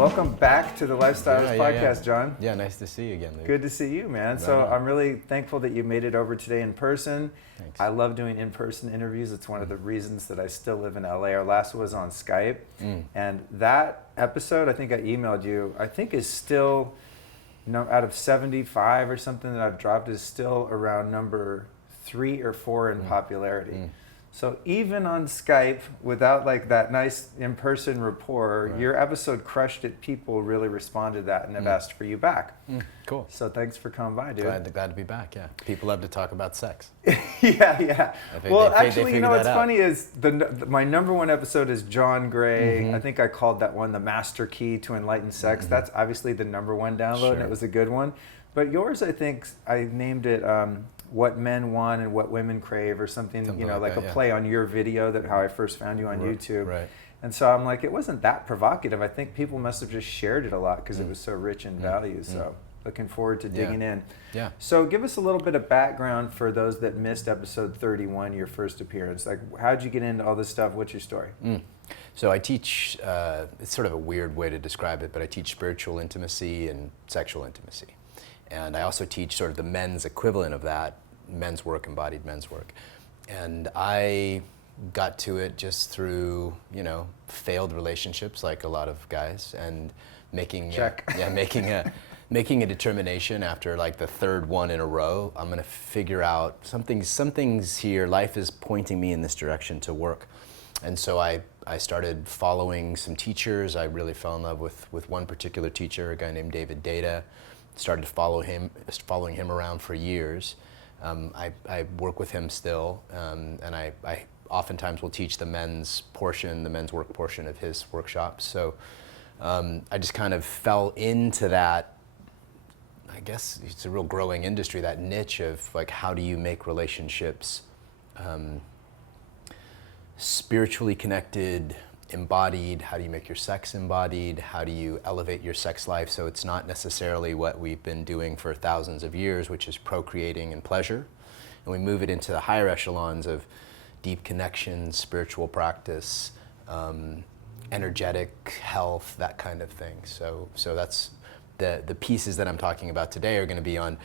Welcome back to the Lifestyles Podcast, John. Yeah, nice to see you again, Luke. Good to see you, man. Right So on. I'm really thankful that you made it over today in person. Thanks. I love doing in-person interviews. It's one of the reasons that I still live in LA. Our last was on Skype. And that episode, I think I emailed you, I think is still, out of 75 or something that I've dropped, is still around number 3 or 4 in popularity. So even on Skype, without like that nice in-person rapport, your episode crushed it. People really responded to that and have asked for you back. Cool. So thanks for coming by, dude. Glad to be back, yeah. People love to talk about sex. Yeah. Well, actually, they what's funny is my number one episode is John Gray. I think I called that one the master key to enlightened sex. That's obviously the number one download, and it was a good one. But yours, I think, I named it What Men Want and What Women Crave, or something like a play on your video, that how I first found you on YouTube. Right. And so I'm like, it wasn't that provocative. I think people must have just shared it a lot because it was so rich in value. So looking forward to digging in. Yeah. So give us a little bit of background for those that missed episode 31, your first appearance. Like, how'd you get into all this stuff? What's your story? So I teach, it's sort of a weird way to describe it, but I teach spiritual intimacy and sexual intimacy. And I also teach sort of the men's equivalent of that, men's work, embodied men's work. And I got to it just through, failed relationships, like a lot of guys, and making making a determination after like the third one in a row. I'm gonna figure out something's here. Life is pointing me in this direction to work. And so I started following some teachers. I really fell in love with one particular teacher, a guy named David Data. Started following him around for years. I work with him still, and I oftentimes will teach the men's work portion of his workshops. So I just kind of fell into that. I guess it's a real growing industry, that niche of like, how do you make relationships spiritually connected, embodied? How do you make your sex embodied? How do you elevate your sex life so it's not necessarily what we've been doing for thousands of years, which is procreating and pleasure, and we move it into the higher echelons of deep connection, spiritual practice, energetic health, that kind of thing. So that's the pieces that I'm talking about today are going to be on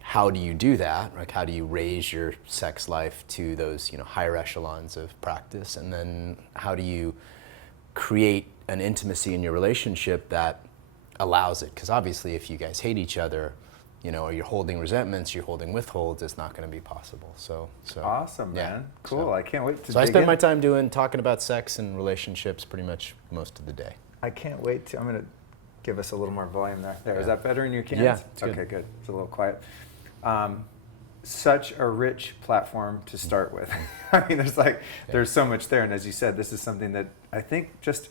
how do you do that, like how do you raise your sex life to those higher echelons of practice, and then how do you create an intimacy in your relationship that allows it? Because obviously if you guys hate each other, or you're holding resentments, you're holding withholds, it's not going to be possible. So awesome, man. Cool. I can't wait to I spend my time talking about sex and relationships pretty much most of the day. I can't wait to, I'm going to give us a little more volume there. Is that better in your cans? Yeah, it's okay, good. It's a little quiet. Such a rich platform to start with. I mean, there's so much there. And as you said, this is something that I think just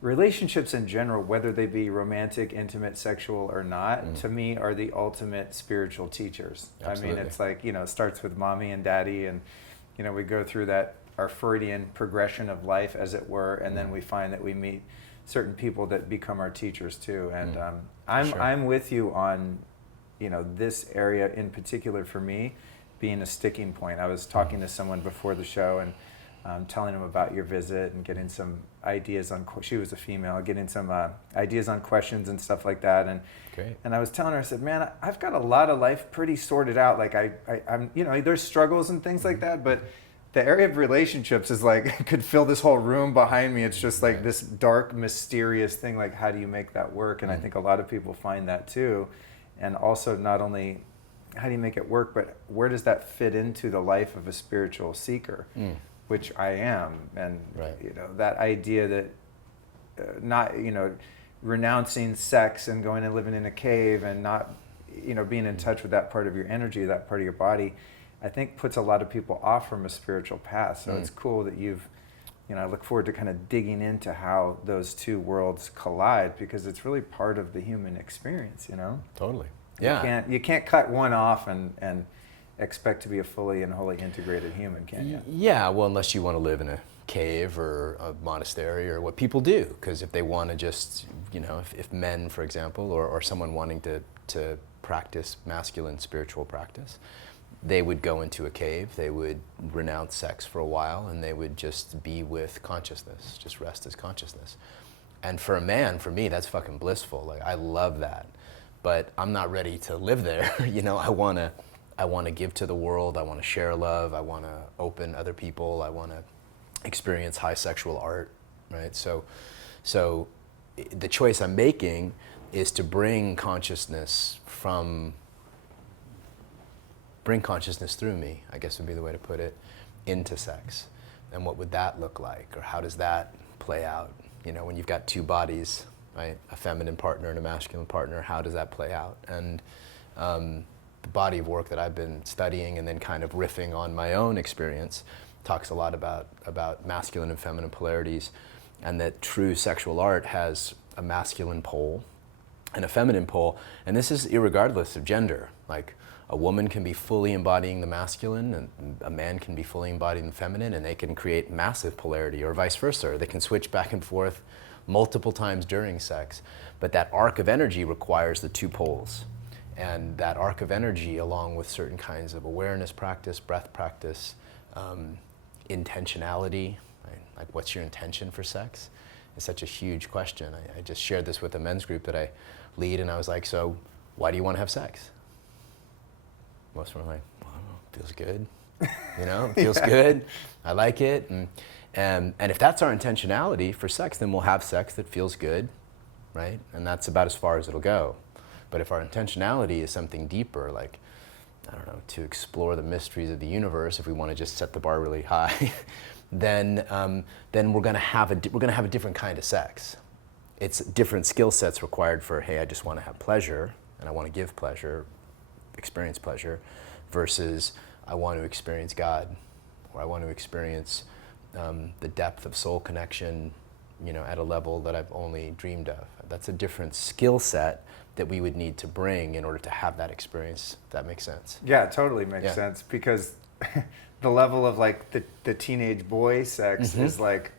relationships in general, whether they be romantic, intimate, sexual or not, to me are the ultimate spiritual teachers. Absolutely. I mean, it's like, it starts with mommy and daddy, and, we go through our Freudian progression of life, as it were, and then we find that we meet certain people that become our teachers too. And I'm with you on, this area in particular for me being a sticking point. I was talking to someone before the show and telling them about your visit and getting some ideas on, she was a female, getting some ideas on questions and stuff like that. And Great. And I was telling her, I said, man, I've got a lot of life pretty sorted out. Like I'm, there's struggles and things like that, but the area of relationships is like, could fill this whole room behind me. It's just like this dark, mysterious thing. Like, how do you make that work? And I think a lot of people find that too. And also not only how do you make it work, but where does that fit into the life of a spiritual seeker, which I am. And, that idea that not, renouncing sex and going and living in a cave and not, being in touch with that part of your energy, that part of your body, I think puts a lot of people off from a spiritual path. So it's cool that you've, I look forward to kind of digging into how those two worlds collide, because it's really part of the human experience, Totally. Yeah. You can't cut one off and expect to be a fully and wholly integrated human, can you? Yeah, well, unless you want to live in a cave or a monastery or what people do, because if they want to just, if men, for example, or someone wanting to practice masculine spiritual practice, they would go into a cave, they would renounce sex for a while, and they would just be with consciousness, just rest as consciousness. And for a man, for me, that's fucking blissful. Like, I love that. But I'm not ready to live there. You know, I want to give to the world. I want to share love. I want to open other people. I want to experience high sexual art, right? So the choice I'm making is to bring consciousness through me, I guess would be the way to put it, into sex. And what would that look like? Or how does that play out? You know, when you've got two bodies, right? A feminine partner and a masculine partner, how does that play out? And the body of work that I've been studying and then kind of riffing on my own experience talks a lot about masculine and feminine polarities, and that true sexual art has a masculine pole and a feminine pole, and this is irregardless of gender. Like, a woman can be fully embodying the masculine and a man can be fully embodying the feminine, and they can create massive polarity, or vice versa. Or they can switch back and forth multiple times during sex. But that arc of energy requires the two poles. And that arc of energy, along with certain kinds of awareness practice, breath practice, intentionality, right? Like, what's your intention for sex? Is such a huge question. I just shared this with a men's group that I lead, and I was like, so why do you want to have sex? Most of them are like, well, I don't know, it feels good. You know, it feels good. I like it. And if that's our intentionality for sex, then we'll have sex that feels good, right? And that's about as far as it'll go. But if our intentionality is something deeper, like, I don't know, to explore the mysteries of the universe, if we want to just set the bar really high, then we're going to have a different kind of sex. It's different skill sets required for, hey, I just want to have pleasure and I want to give pleasure, experience pleasure, versus I want to experience God, or I want to experience the depth of soul connection, you know, at a level that I've only dreamed of. That's a different skill set that we would need to bring in order to have that experience, if that makes sense. Yeah, it totally makes sense, because the level of like the teenage boy sex is like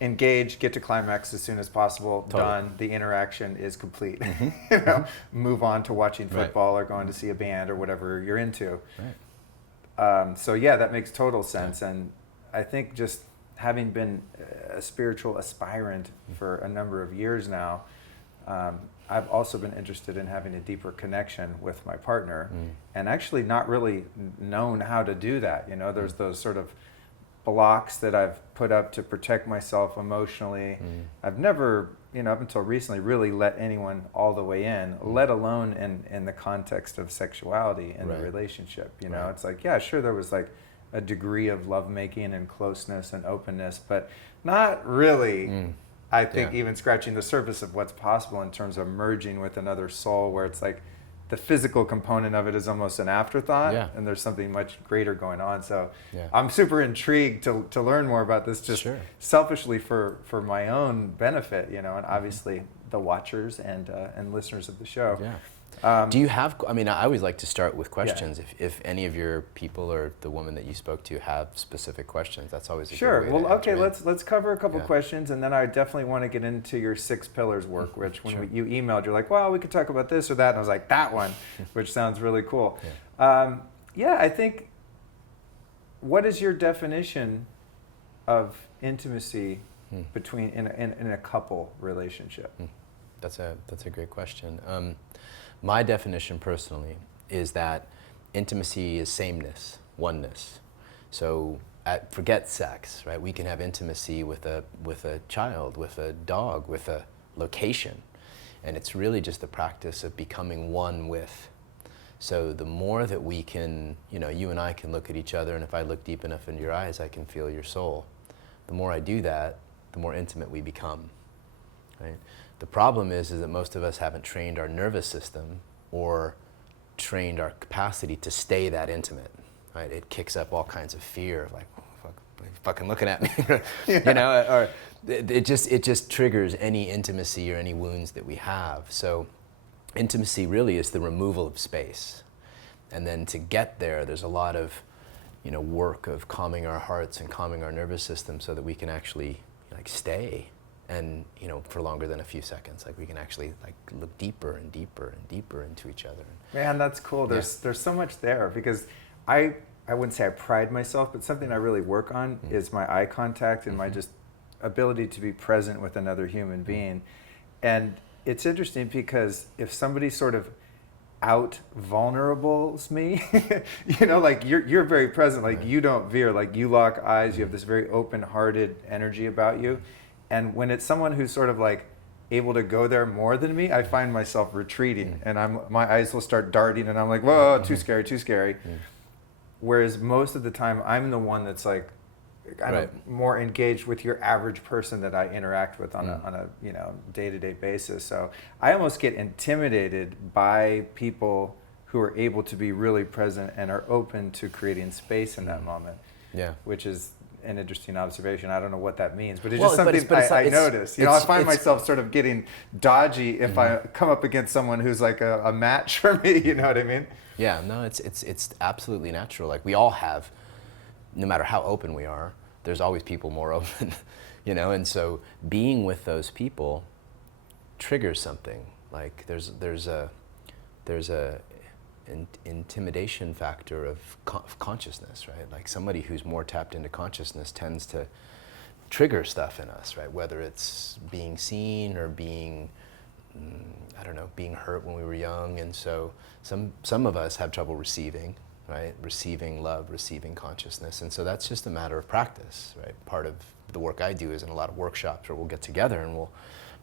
engage, get to climax as soon as possible, done, the interaction is complete. You know, move on to watching football or going to see a band or whatever you're into. So yeah, that makes total sense. And I think just having been a spiritual aspirant for a number of years now, I've also been interested in having a deeper connection with my partner, and actually not really known how to do that. You know, there's those sort of blocks that I've put up to protect myself emotionally. I've never, you know, up until recently, really let anyone all the way in, let alone in the context of sexuality and the relationship. You know, it's like, yeah, sure, there was like a degree of lovemaking and closeness and openness, but not really, I think, even scratching the surface of what's possible in terms of merging with another soul, where it's like the physical component of it is almost an afterthought, and there's something much greater going on. So I'm super intrigued to learn more about this, just selfishly for my own benefit, you know, and obviously the watchers and listeners of the show. Do you have, I mean, I always like to start with questions. If any of your people or the woman that you spoke to have specific questions, that's always a good way Well, to okay, enter in. let's cover a couple questions, and then I definitely want to get into your 6 pillars work, which when you emailed, you're like, well, we could talk about this or that, and I was like, that one, which sounds really cool. I think, what is your definition of intimacy between in a couple relationship? That's a great question. My definition personally is that intimacy is sameness, oneness. So forget sex, right? We can have intimacy with a child, with a dog, with a location. And it's really just the practice of becoming one with. So the more that we can, you know, you and I can look at each other, and if I look deep enough into your eyes, I can feel your soul. The more I do that, the more intimate we become, right? The problem is that most of us haven't trained our nervous system or trained our capacity to stay that intimate, right? It kicks up all kinds of fear of like, oh, fuck, you're fucking looking at me, you know, or it just triggers any intimacy or any wounds that we have. So intimacy really is the removal of space. And then to get there, there's a lot of, you know, work of calming our hearts and calming our nervous system so that we can actually like stay. And, you know, for longer than a few seconds, like we can actually like look deeper and deeper and deeper into each other. Man, that's cool. There's so much there, because I wouldn't say I pride myself, but something I really work on is my eye contact and my just ability to be present with another human being. And it's interesting because if somebody sort of out vulnerables me, you know, like you're very present, like you don't veer, like you lock eyes, you have this very open-hearted energy about you. And when it's someone who's sort of like able to go there more than me, I find myself retreating, and my eyes will start darting, and I'm like, whoa, too scary, too scary. Whereas most of the time, I'm the one that's like, kind of more engaged with your average person that I interact with on a you know, day-to-day basis. So I almost get intimidated by people who are able to be really present and are open to creating space in that moment. Yeah, which is an interesting observation. I don't know what that means, but it's just something I notice. You know, I find myself sort of getting dodgy if I come up against someone who's like a match for me. You know what I mean? Yeah, no, it's absolutely natural. Like we all have, no matter how open we are, there's always people more open, you know. And so being with those people triggers something. Like there's a intimidation factor of consciousness, right? Like somebody who's more tapped into consciousness tends to trigger stuff in us, right? Whether it's being seen or being, I don't know, being hurt when we were young. And so some of us have trouble receiving, right? Receiving love, receiving consciousness. And so that's just a matter of practice, right? Part of the work I do is in a lot of workshops where we'll get together and we'll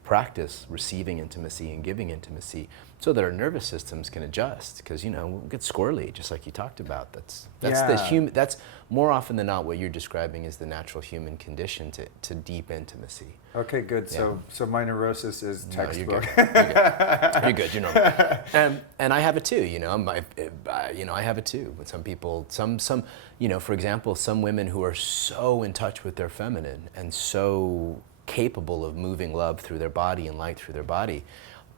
practice receiving intimacy and giving intimacy so that our nervous systems can adjust, because you know we'll get squirrely, just like you talked about. That's the human. That's more often than not what you're describing is the natural human condition to deep intimacy. Okay, good. Yeah. So my neurosis is textbook. No, you're good. You're normal. And I have it too. You know, I have it too. With some people, some you know, for example, some women who are so in touch with their feminine and so capable of moving love through their body and light through their body,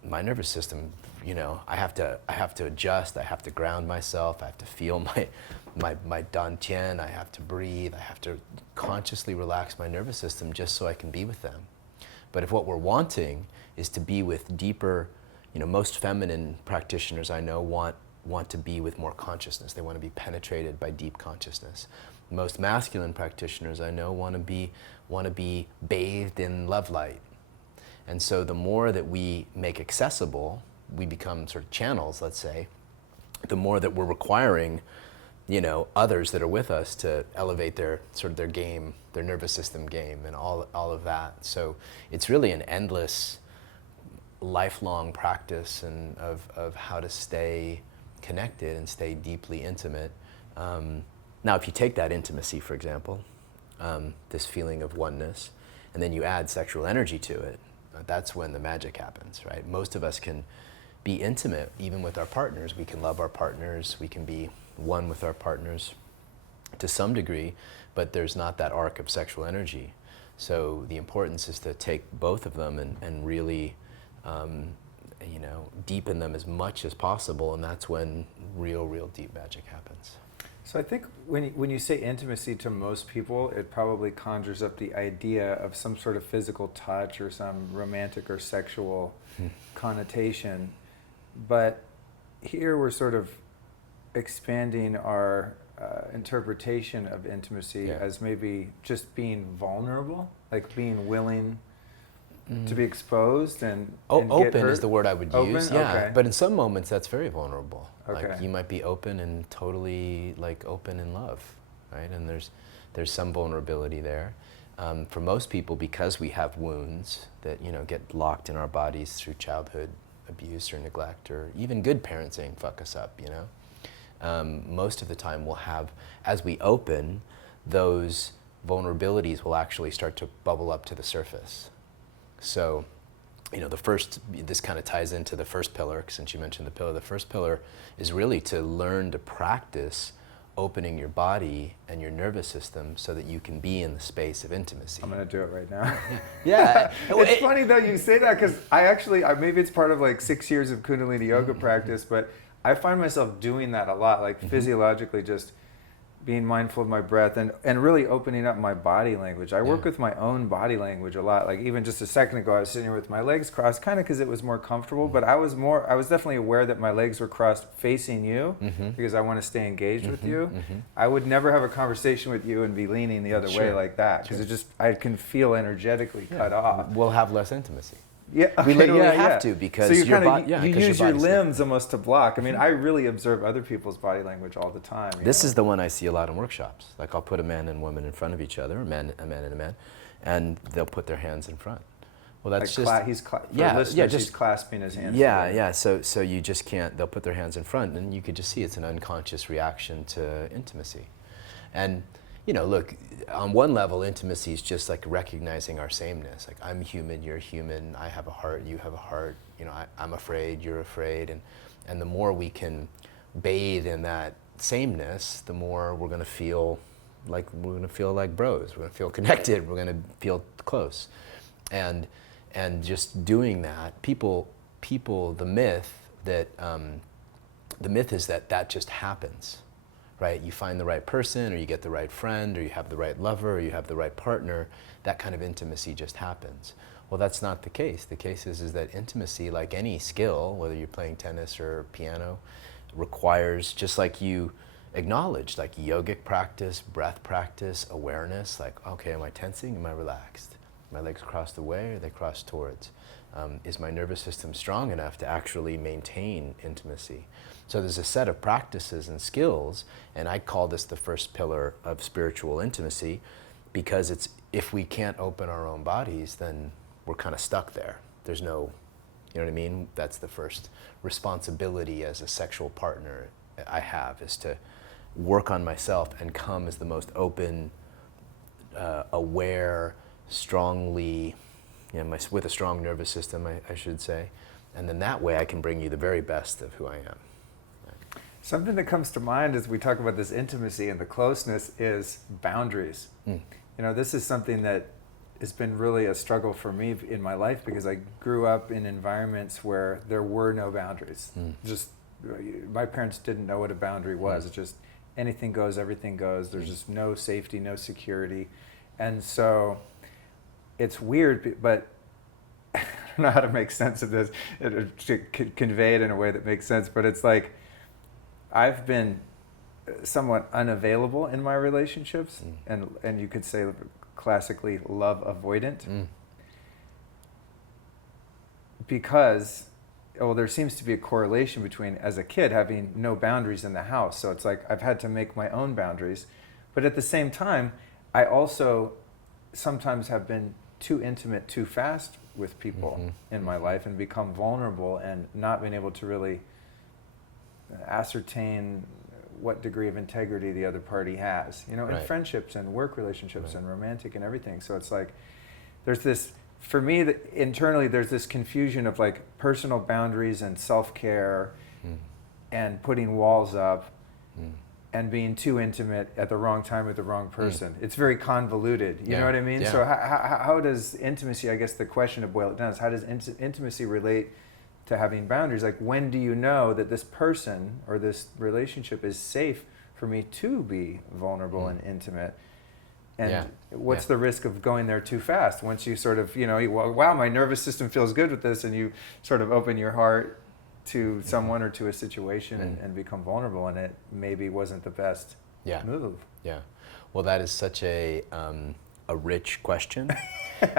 my nervous system, you know, I have to adjust, I have to ground myself, I have to feel my dantian, I have to breathe, I have to consciously relax my nervous system just so I can be with them. But if what we're wanting is to be with deeper, you know, most feminine practitioners I know want to be with more consciousness. They want to be penetrated by deep consciousness. Most masculine practitioners I know want to be bathed in love light. And so the more that we make accessible, we become sort of channels, let's say, the more that we're requiring, you know, others that are with us to elevate their sort of their game, their nervous system game, and all of that. So it's really an endless, lifelong practice and of how to stay connected and stay deeply intimate. Now, if you take that intimacy, for example, this feeling of oneness, and then you add sexual energy to it, that's when the magic happens, right? Most of us can be intimate even with our partners. We can love our partners. We can be one with our partners to some degree, but there's not that arc of sexual energy. So the importance is to take both of them and really, you know, deepen them as much as possible, and that's when real deep magic happens. So I think when you say intimacy to most people, it probably conjures up the idea of some sort of physical touch or some romantic or sexual connotation. But here we're sort of expanding our interpretation of intimacy as maybe just being vulnerable, like being willing to be exposed and open get hurt. Is the word I would use. Yeah, okay. But in some moments that's very vulnerable. Okay. Like you might be open and totally like open in love, right? And there's some vulnerability there. For most people, because we have wounds that, you know, get locked in our bodies through childhood abuse or neglect, or even good parents saying fuck us up, you know. Most of the time we'll have, as we open, those vulnerabilities will actually start to bubble up to the surface. So, you know, this kind of ties into the first pillar, since you mentioned the pillar. The first pillar is really to learn to practice opening your body and your nervous system so that you can be in the space of intimacy. I'm going to do it right now. Yeah. It's funny though you say that, because maybe it's part of like 6 years of Kundalini yoga practice, but I find myself doing that a lot, like physiologically just being mindful of my breath, and really opening up my body language. I work Yeah. with my own body language a lot. Like even just a second ago, I was sitting here with my legs crossed, kind of because it was more comfortable, but I was definitely aware that my legs were crossed facing you because I want to stay engaged with you. I would never have a conversation with you and be leaning the other way like that because I can feel energetically cut off. We'll have less intimacy. Yeah, We literally yeah, have yeah. to because so you your kind of bo- you because use your body's not- limbs almost to block. I mean, I really observe other people's body language all the time. This is the one I see a lot in workshops. Like I'll put a man and woman in front of each other, a man and a man, and they'll put their hands in front. Well, that's like just for listeners, he's clasping his hands. together. yeah. So you just can't. They'll put their hands in front, and you could just see it's an unconscious reaction to intimacy. And look, on one level, intimacy is just like recognizing our sameness. Like I'm human, you're human. I have a heart, you have a heart. I'm afraid, you're afraid, and the more we can bathe in that sameness, the more we're going to feel like bros. We're going to feel connected. We're going to feel close, and just doing that, people. The myth is that just happens. Right? You find the right person, or you get the right friend, or you have the right lover, or you have the right partner, that kind of intimacy just happens. Well, that's not the case. The case is that intimacy, like any skill, whether you're playing tennis or piano, requires, just like you acknowledged, like yogic practice, breath practice, awareness, like, okay, am I tensing? Am I relaxed? My legs crossed away, or they crossed towards? Is my nervous system strong enough to actually maintain intimacy? So there's a set of practices and skills, and I call this the first pillar of spiritual intimacy, because if we can't open our own bodies, then we're kind of stuck there. There's no, you know what I mean? That's the first responsibility as a sexual partner I have, is to work on myself and come as the most open, aware, strongly, with a strong nervous system, I should say. And then that way I can bring you the very best of who I am. Something that comes to mind as we talk about this intimacy and the closeness is boundaries. This is something that has been really a struggle for me in my life because I grew up in environments where there were no boundaries. Just my parents didn't know what a boundary was. It's just anything goes, everything goes. There's just no safety, no security. And so it's weird, but I don't know how to make sense of this, to convey it in a way that makes sense, but it's like I've been somewhat unavailable in my relationships, and you could say classically love avoidant, because there seems to be a correlation between, as a kid, having no boundaries in the house. So it's like I've had to make my own boundaries, but at the same time, I also sometimes have been too intimate too fast with people in my life and become vulnerable and not been able to really ascertain what degree of integrity the other party has, in friendships and work relationships and romantic and everything. So it's like there's this, for me, internally there's this confusion of like personal boundaries and self-care and putting walls up and being too intimate at the wrong time with the wrong person. It's very convoluted, you know what I mean? Yeah. So how does intimacy, I guess the question to boil it down is, how does intimacy relate to having boundaries? Like, when do you know that this person or this relationship is safe for me to be vulnerable and intimate? And what's the risk of going there too fast? Once you sort of, wow, my nervous system feels good with this, and you sort of open your heart to someone or to a situation and become vulnerable, and it maybe wasn't the best move. Yeah. Well, that is such a rich question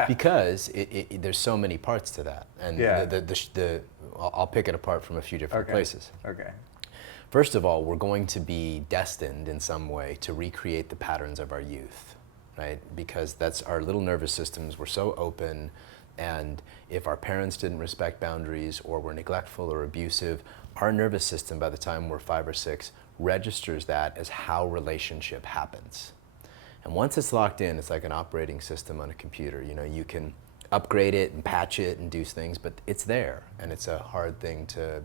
because there's so many parts to that, and I'll pick it apart from a few different places. Okay. First of all, we're going to be destined in some way to recreate the patterns of our youth, right? Because that's our little nervous systems were so open, and if our parents didn't respect boundaries or were neglectful or abusive, our nervous system by the time we're 5 or 6 registers that as how relationship happens. And once it's locked in, it's like an operating system on a computer. You can upgrade it and patch it and do things, but it's there, and it's a hard thing to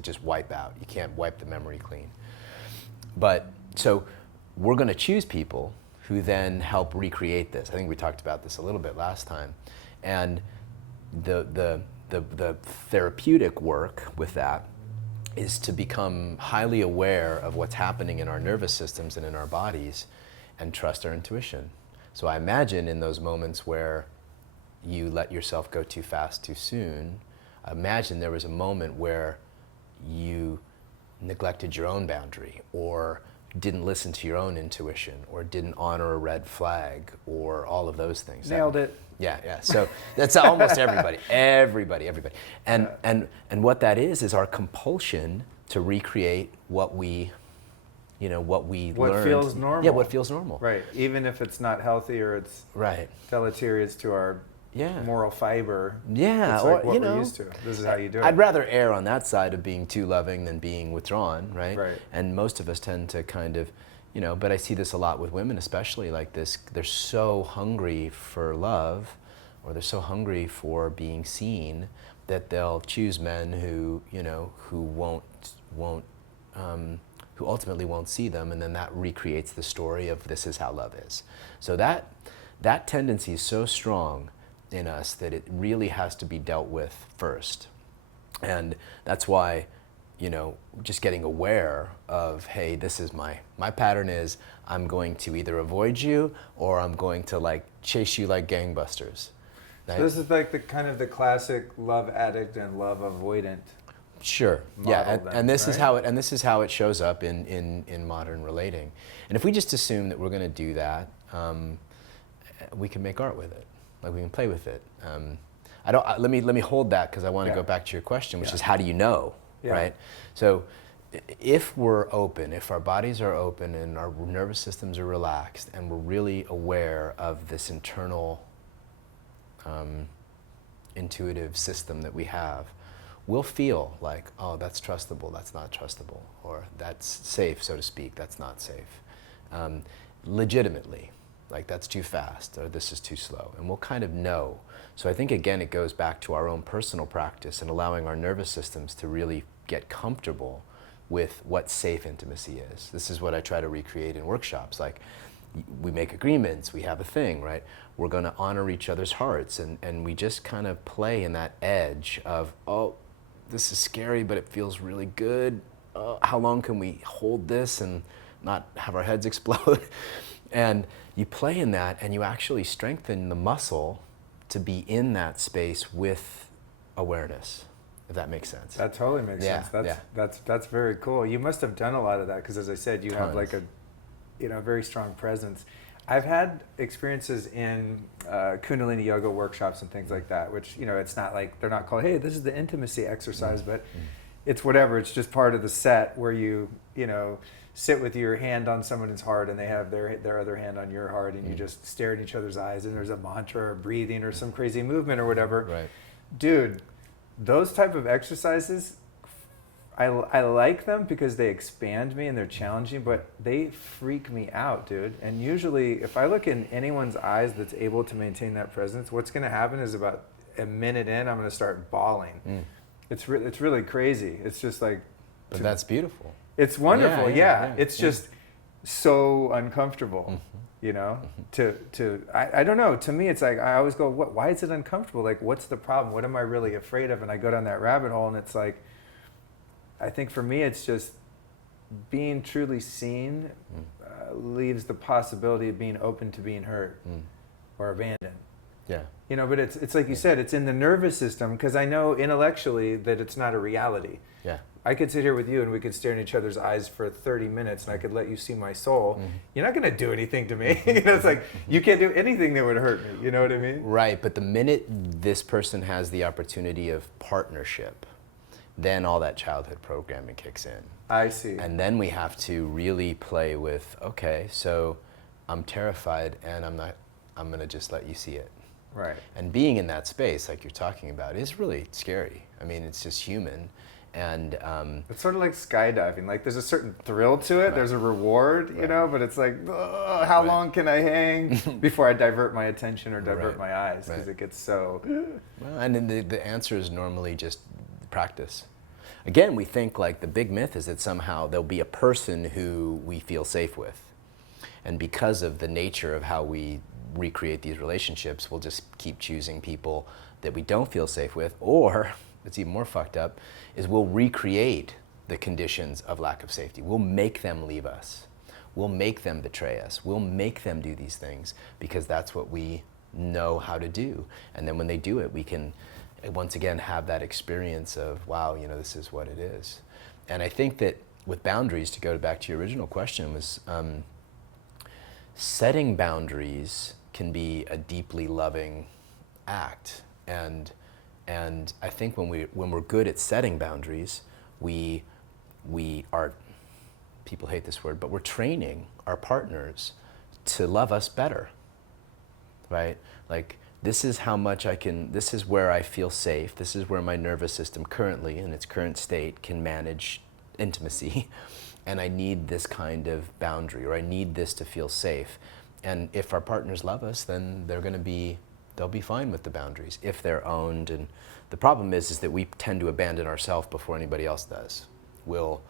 just wipe out. You can't wipe the memory clean. But so we're going to choose people who then help recreate this. I think we talked about this a little bit last time, and the therapeutic work with that is to become highly aware of what's happening in our nervous systems and in our bodies and trust our intuition. So I imagine in those moments where you let yourself go too fast too soon, I imagine there was a moment where you neglected your own boundary, or didn't listen to your own intuition, or didn't honor a red flag, or all of those things. Nailed it. Yeah. So that's almost everybody. And what that is our compulsion to recreate what we learned. What feels normal. Yeah, what feels normal. Right. Even if it's not healthy or it's deleterious to our moral fiber. Yeah. It's like what we're used to. This is how you do it. I'd rather err on that side of being too loving than being withdrawn, right? Right. And most of us tend to kind of, but I see this a lot with women, especially like this. They're so hungry for love, or they're so hungry for being seen, that they'll choose men who who ultimately won't see them, and then that recreates the story of this is how love is. So that tendency is so strong in us that it really has to be dealt with first. And that's why, just getting aware of, hey, this is my pattern is I'm going to either avoid you or I'm going to chase you like gangbusters. Right? So this is like the classic love addict and love avoidant. Sure. Yeah, and this is how it shows up in modern relating. And if we just assume that we're going to do that, we can make art with it. Like we can play with it. Let me hold that, because I want to go back to your question, which is how do you know, right? So if we're open, if our bodies are open and our nervous systems are relaxed, and we're really aware of this internal intuitive system that we have, we'll feel like, oh, that's trustable, that's not trustable, or that's safe, so to speak, that's not safe. Legitimately, like that's too fast, or this is too slow, and we'll kind of know. So I think, again, it goes back to our own personal practice and allowing our nervous systems to really get comfortable with what safe intimacy is. This is what I try to recreate in workshops. Like, we make agreements, we have a thing, right? We're going to honor each other's hearts, and we just kind of play in that edge of, oh, this is scary, but it feels really good. How long can we hold this and not have our heads explode? And you play in that, and you actually strengthen the muscle to be in that space with awareness, if that makes sense. That totally makes sense. That's very cool. You must have done a lot of that, because as I said, you have like a very strong presence. I've had experiences in Kundalini yoga workshops and things like that, which, it's not like, they're not called, hey, this is the intimacy exercise, but it's whatever. It's just part of the set where you sit with your hand on someone's heart, and they have their other hand on your heart, and you just stare in each other's eyes, and there's a mantra or breathing or some crazy movement or whatever. Right. Dude, those type of exercises, I like them because they expand me and they're challenging, but they freak me out, dude. And usually, if I look in anyone's eyes that's able to maintain that presence, what's going to happen is about a minute in, I'm going to start bawling. It's really crazy. It's just like... But that's beautiful. It's wonderful, yeah. It's just so uncomfortable, I don't know. To me, it's like, I always go, why is it uncomfortable? Like, what's the problem? What am I really afraid of? And I go down that rabbit hole, and it's like, I think for me, it's just being truly seen leaves the possibility of being open to being hurt or abandoned. Yeah. But it's like you said, it's in the nervous system, because I know intellectually that it's not a reality. Yeah. I could sit here with you and we could stare in each other's eyes for 30 minutes and I could let you see my soul. You're not going to do anything to me. It's like, you can't do anything that would hurt me. You know what I mean? Right. But the minute this person has the opportunity of partnership, then all that childhood programming kicks in. I see. And then we have to really play with, okay, so I'm terrified and I'm going to just let you see it. Right. And being in that space, like you're talking about, is really scary. I mean, it's just human. And it's sort of like skydiving. Like, there's a certain thrill to it. Right. There's a reward, but it's like, how long can I hang before I divert my attention or divert my eyes? Because it gets so... Well, and then the answer is normally just practice. Again, we think like the big myth is that somehow there'll be a person who we feel safe with. And because of the nature of how we recreate these relationships, we'll just keep choosing people that we don't feel safe with, or... it's even more fucked up, is we'll recreate the conditions of lack of safety. We'll make them leave us. We'll make them betray us. We'll make them do these things because that's what we know how to do. And then when they do it, we can once again have that experience of, wow, this is what it is. And I think that with boundaries, to go back to your original question, was setting boundaries can be a deeply loving act. And I think when we're good at setting boundaries, we are, people hate this word, but we're training our partners to love us better, right? Like, this is how much this is where I feel safe, this is where my nervous system currently, in its current state, can manage intimacy, and I need this kind of boundary, or I need this to feel safe. And if our partners love us, then they'll be fine with the boundaries if they're owned. And the problem is that we tend to abandon ourselves before anybody else does. We'll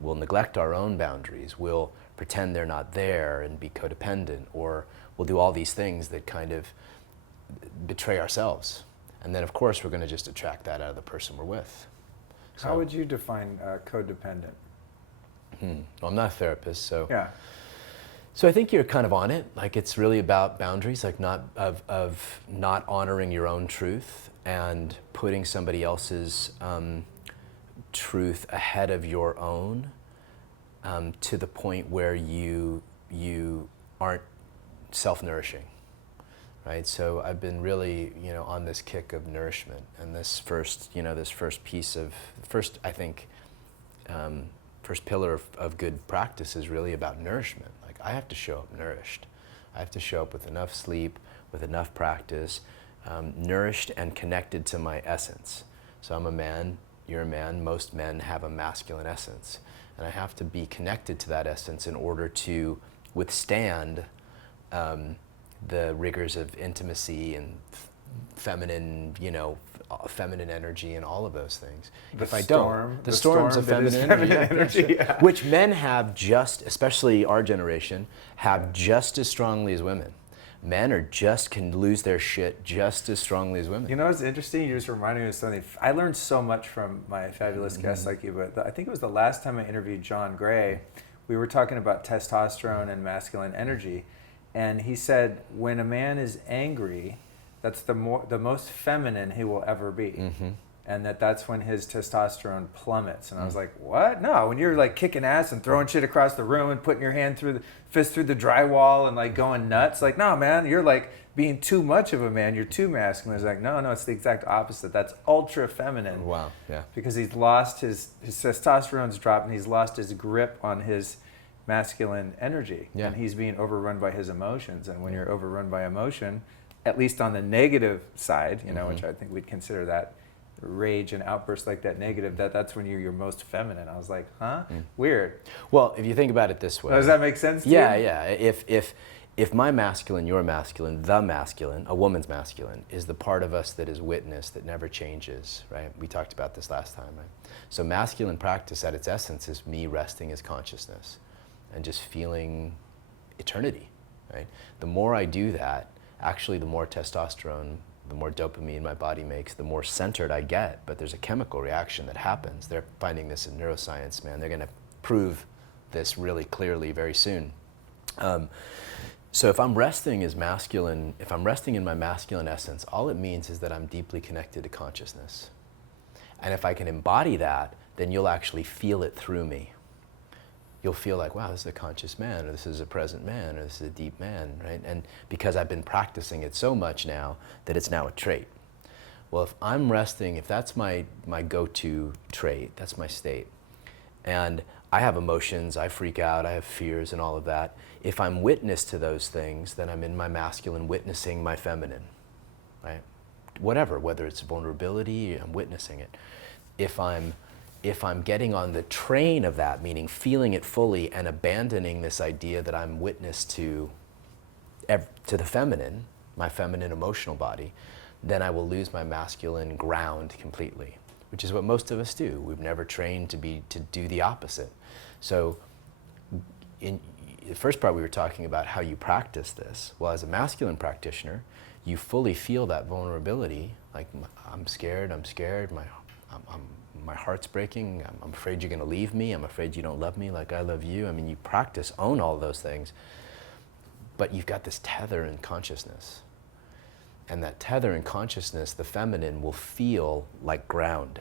neglect our own boundaries. We'll pretend they're not there and be codependent, or we'll do all these things that kind of betray ourselves. And then, of course, we're going to just attract that out of the person we're with. So, how would you define codependent? Well, I'm not a therapist, so. Yeah. So I think you're kind of on it. Like, it's really about boundaries, like not honoring your own truth and putting somebody else's truth ahead of your own, to the point where you aren't self-nourishing, right? So I've been really, on this kick of nourishment, and this first pillar of good practice is really about nourishment. Like, I have to show up nourished. I have to show up with enough sleep, with enough practice, nourished and connected to my essence. So I'm a man, you're a man, most men have a masculine essence. And I have to be connected to that essence in order to withstand the rigors of intimacy and feminine, feminine energy and all of those things. The storms of feminine energy, yeah. Which men have especially our generation, have just as strongly as women. Men can lose their shit just as strongly as women. It's interesting. You just reminded me of something. I learned so much from my fabulous guests like you, but I think it was the last time I interviewed John Gray. We were talking about testosterone and masculine energy, and he said when a man is angry, that's the most feminine he will ever be. And that's when his testosterone plummets. And I was like, what? No, when you're like kicking ass and throwing shit across the room and putting your fist through the drywall and like going nuts, like, no, man, you're like being too much of a man. You're too masculine. It's like, no, it's the exact opposite. That's ultra feminine. Wow, yeah. Because he's lost his testosterone's dropped, and he's lost his grip on his masculine energy. Yeah. And he's being overrun by his emotions. And when you're overrun by emotion, at least on the negative side, which I think we'd consider that rage and outbursts like that negative, that's when you're your most feminine. I was like, huh? Weird. Well, if you think about it this way. Does that make sense to you? Yeah. If my masculine, your masculine, the masculine, a woman's masculine, is the part of us that is witness, that never changes, right? We talked about this last time, right? So masculine practice at its essence is me resting as consciousness and just feeling eternity, right? The more I do that, actually the more testosterone, the more dopamine my body makes, the more centered I get. But there's a chemical reaction that happens. They're finding this in neuroscience, man. They're going to prove this really clearly very soon. So if I'm resting as masculine, if I'm resting in my masculine essence, all it means is that I'm deeply connected to consciousness. And if I can embody that, then you'll actually feel it through me. You'll feel like, wow, this is a conscious man, or this is a present man, or this is a deep man, right? And because I've been practicing it so much now that it's now a trait. Well, if I'm resting, if that's my go-to trait, that's my state, and I have emotions, I freak out, I have fears and all of that, if I'm witness to those things, then I'm in my masculine witnessing my feminine, right? Whether it's vulnerability, I'm witnessing it. If I'm getting on the train of that, meaning feeling it fully and abandoning this idea that I'm witness to the feminine, my feminine emotional body, then I will lose my masculine ground completely, which is what most of us do. We've never trained to do the opposite. So in the first part we were talking about how you practice this. Well, as a masculine practitioner, you fully feel that vulnerability, like I'm scared, my heart's breaking. I'm afraid you're going to leave me. I'm afraid you don't love me like I love you. I mean, you practice, own all those things. But you've got this tether in consciousness. And that tether in consciousness, the feminine, will feel like ground.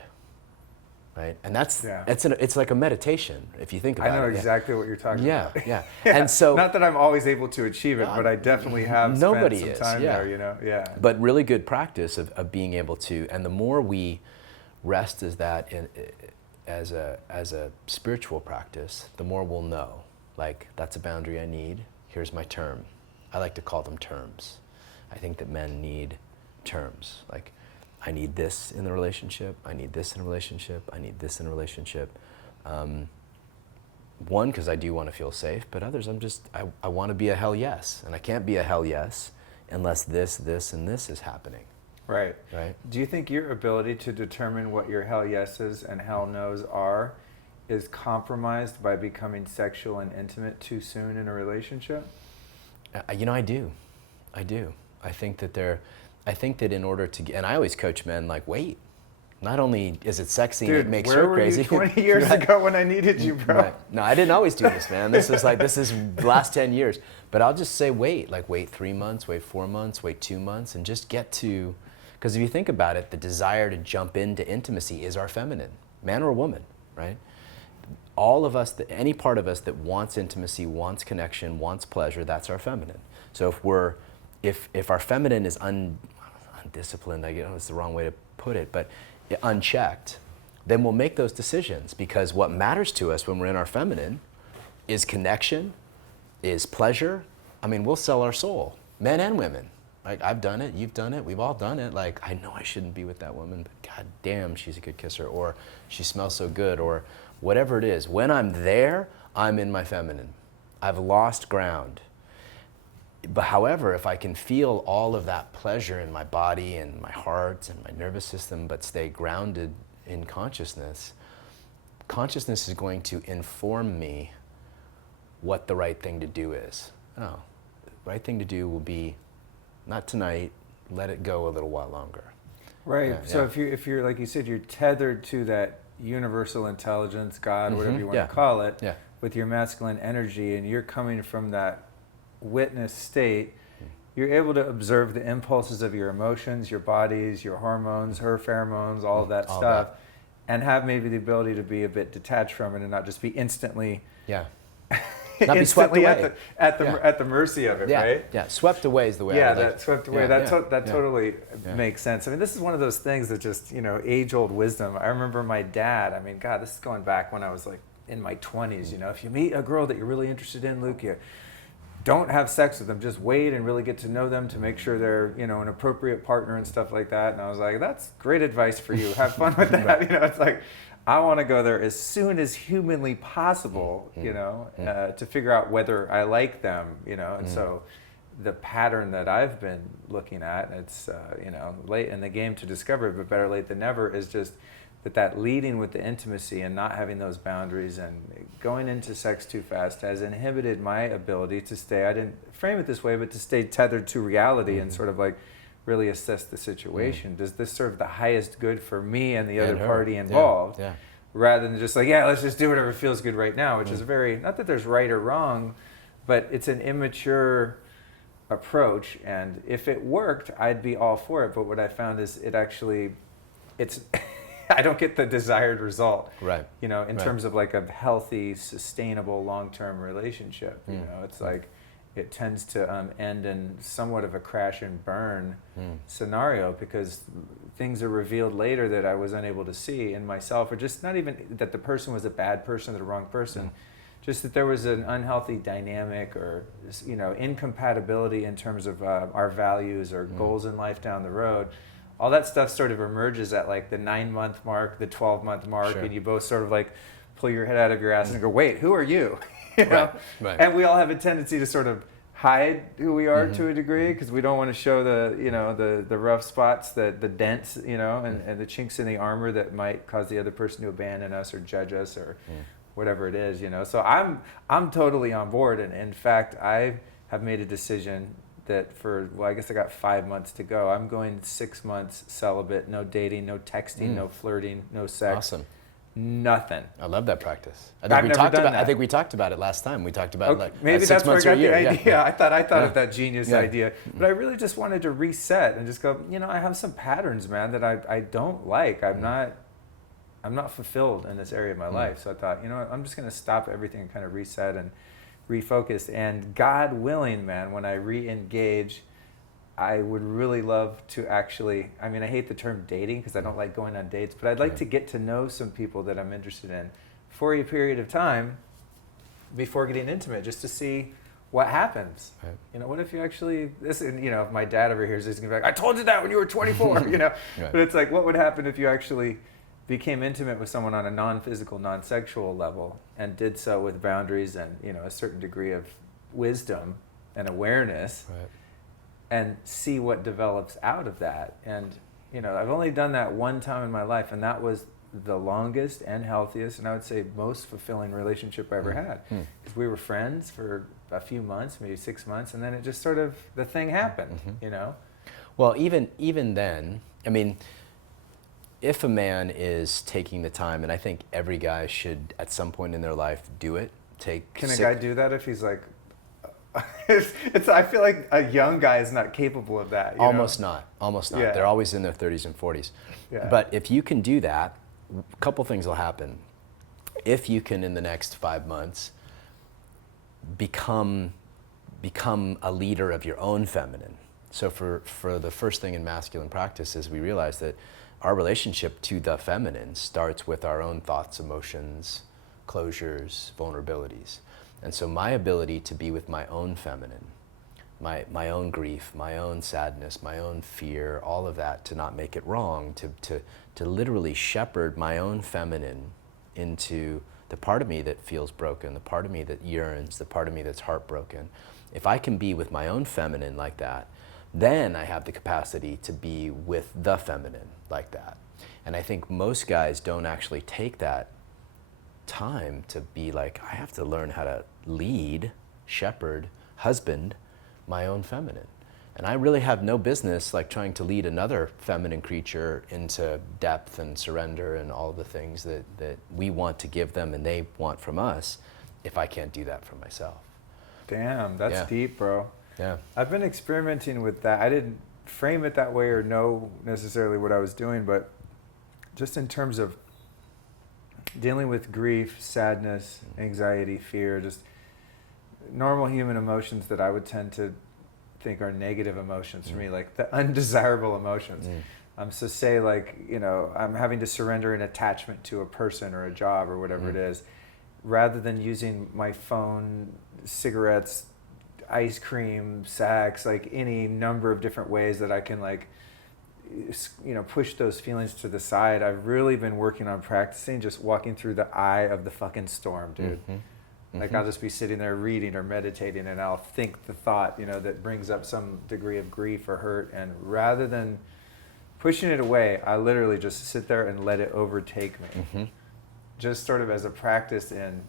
Right? And it's like a meditation, if you think about it. I know exactly what you're talking about. Yeah. And so, not that I'm always able to achieve it, but I definitely have spent some time there, you know. Yeah. But really good practice of being able to, and the more we rest as that as a spiritual practice, the more we'll know. Like, that's a boundary I need. Here's my term. I like to call them terms. I think that men need terms. Like, I need this in the relationship, I need this in a relationship, I need this in a relationship. One, because I do want to feel safe, but others, I want to be a hell yes. And I can't be a hell yes unless this, and this is happening. Right. Right. Do you think your ability to determine what your hell yeses and hell nos are is compromised by becoming sexual and intimate too soon in a relationship? You know, I do. I think that in order to get, and I always coach men like, wait, not only is it sexy and it makes her crazy. Dude, where were you 20 years ago when I needed you, bro? Right. No, I didn't always do this, man. This is the last 10 years. But I'll just say wait 3 months, wait 4 months, wait 2 months, and just get to, because if you think about it, the desire to jump into intimacy is our feminine, man or woman, right? All of us, any part of us that wants intimacy, wants connection, wants pleasure, that's our feminine. So if our feminine is undisciplined, I guess it's the wrong way to put it, but unchecked, then we'll make those decisions, because what matters to us when we're in our feminine is connection, is pleasure. I mean, we'll sell our soul, men and women. Like, I've done it, you've done it, we've all done it. Like, I know I shouldn't be with that woman, but god damn, she's a good kisser, or she smells so good, or whatever it is. When I'm there, I'm in my feminine. I've lost ground. But however, if I can feel all of that pleasure in my body and my heart and my nervous system, but stay grounded in consciousness, consciousness is going to inform me what the right thing to do is. Oh, the right thing to do will be, not tonight, let it go a little while longer. Right. Yeah, so if you're, like you said, you're tethered to that universal intelligence, God, whatever you want to call it, with your masculine energy, and you're coming from that witness state, you're able to observe the impulses of your emotions, your bodies, your hormones, her pheromones, all of that stuff, and have maybe the ability to be a bit detached from it and not just be instantly not be swept away at the mercy of it, right? Yeah, swept away is the way. Yeah, I would that swept away. That totally makes sense. I mean, this is one of those things that just, age-old wisdom. I remember my dad. I mean, God, this is going back when I was like in my 20s. If you meet a girl that you're really interested in, Luke, you don't have sex with them. Just wait and really get to know them to make sure they're, an appropriate partner and stuff like that. And I was like, that's great advice for you. Have fun with that. It's like, I want to go there as soon as humanly possible, to figure out whether I like them, And so the pattern that I've been looking at, it's, late in the game to discover it, but better late than never, is just that leading with the intimacy and not having those boundaries and going into sex too fast has inhibited my ability to stay, I didn't frame it this way, but to stay tethered to reality and sort of like really assess the situation. Does this serve the highest good for me and the other party involved? Rather than just like, let's just do whatever feels good right now, which is not that there's right or wrong, but it's an immature approach. And if it worked, I'd be all for it. But what I found is it's I don't get the desired result. Right. In terms of like a healthy, sustainable, long-term relationship. It's like it tends to end in somewhat of a crash and burn scenario, because things are revealed later that I was unable to see in myself, or just not even that the person was a bad person or the wrong person, just that there was an unhealthy dynamic or incompatibility in terms of our values or goals in life down the road. All that stuff sort of emerges at like the 9-month mark, the 12-month mark, and you both sort of like pull your head out of your ass and go, wait, who are you? Right. And we all have a tendency to sort of hide who we are to a degree, because we don't want to show the rough spots, the dents, and the chinks in the armor that might cause the other person to abandon us or judge us or whatever it is, So I'm totally on board, and in fact, I have made a decision that I guess I got 5 months to go. I'm going 6 months celibate, no dating, no texting, no flirting, no sex. Awesome. nothing. I love that practice. I've never done that. I think we talked about it last time. We talked about Okay, like maybe 6 that's where I months or a got the year. idea. Yeah. I thought Yeah. of that genius Yeah. idea, but I really just wanted to reset and just go. I have some patterns, man, that I don't like. I'm not fulfilled in this area of my life. So I thought, I'm just going to stop everything and kind of reset and refocus. And God willing, man, when I re-engage, I would really love to actually, I hate the term dating because I don't like going on dates, but I'd like to get to know some people that I'm interested in for a period of time before getting intimate, just to see what happens. Right. What if you actually, if my dad over here is going to be like, I told you that when you were 24, Right. But it's like, what would happen if you actually became intimate with someone on a non-physical, non-sexual level and did so with boundaries and, a certain degree of wisdom and awareness. Right. And see what develops out of that. And, I've only done that one time in my life, and that was the longest and healthiest, and I would say most fulfilling relationship I ever had. Because we were friends for a few months, maybe 6 months, and then it just sort of, the thing happened, Well, even then, if a man is taking the time, and I think every guy should at some point in their life do it, Can a guy do that if he's like, I feel like a young guy is not capable of that. Almost not. Yeah. They're always in their 30s and 40s. Yeah. But if you can do that, a couple things will happen. If you can, in the next 5 months, become a leader of your own feminine. So for the first thing in masculine practice is we realize that our relationship to the feminine starts with our own thoughts, emotions, closures, vulnerabilities. And so my ability to be with my own feminine, my own grief, my own sadness, my own fear, all of that, to not make it wrong, to literally shepherd my own feminine into the part of me that feels broken, the part of me that yearns, the part of me that's heartbroken. If I can be with my own feminine like that, then I have the capacity to be with the feminine like that. And I think most guys don't actually take that time to be like, I have to learn how to lead, shepherd, husband my own feminine. And I really have no business like trying to lead another feminine creature into depth and surrender and all the things that we want to give them and they want from us if I can't do that for myself. Damn, that's deep, bro. Yeah. I've been experimenting with that. I didn't frame it that way or know necessarily what I was doing, but just in terms of dealing with grief, sadness, anxiety, fear, just normal human emotions that I would tend to think are negative emotions for me, like the undesirable emotions. So say like, I'm having to surrender an attachment to a person or a job or whatever it is, rather than using my phone, cigarettes, ice cream, sex, like any number of different ways that I can like, push those feelings to the side. I've really been working on practicing just walking through the eye of the fucking storm, dude. Like I'll just be sitting there reading or meditating and I'll think the thought, that brings up some degree of grief or hurt, and rather than pushing it away, I literally just sit there and let it overtake me. Just sort of as a practice in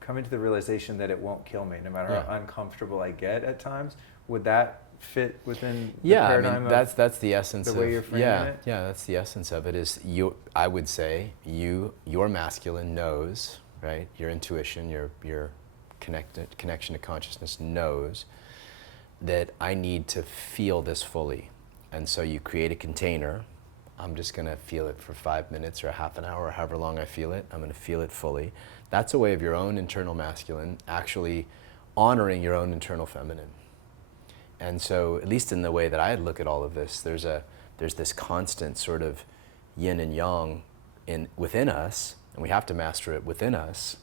coming to the realization that it won't kill me, no matter how uncomfortable I get at times. Would that fit within the paradigm? That's the essence the way you're framing it? Yeah, that's the essence of it. Is I would say your masculine knows, right? Your intuition, your connection to consciousness knows that I need to feel this fully, and so you create a container. I'm just going to feel it for 5 minutes or a half an hour or however long I feel it. I'm going to feel it fully. That's a way of your own internal masculine actually honoring your own internal feminine. And so, at least in the way that I look at all of this, there's this constant sort of yin and yang within us, and we have to master it within us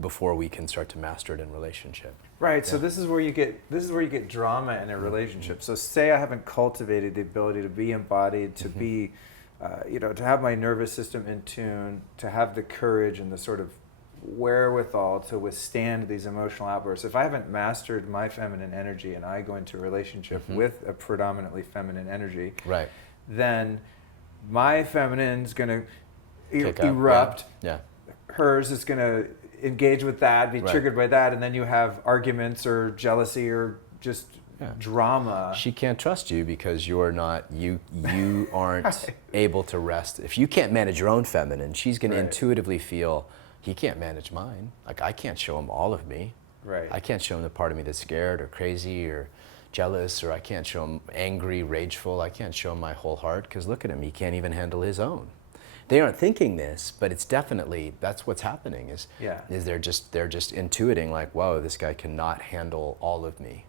before we can start to master it in relationship. Right. So this is where you get drama in a relationship. So say I haven't cultivated the ability to be embodied, to be, to have my nervous system in tune, to have the courage and the sort of wherewithal to withstand these emotional outbursts. If I haven't mastered my feminine energy and I go into a relationship with a predominantly feminine energy, right, then my feminine's going to erupt. Yeah. Hers is going to engage with that, be triggered by that, and then you have arguments or jealousy or just drama. She can't trust you because you aren't able to rest. If you can't manage your own feminine, she's going to intuitively feel, he can't manage mine. Like, I can't show him all of me. Right. I can't show him the part of me that's scared or crazy or jealous, or I can't show him angry, rageful. I can't show him my whole heart because look at him, he can't even handle his own. They aren't thinking this, but it's definitely, that's what's happening is they're just intuiting like, whoa, this guy cannot handle all of me.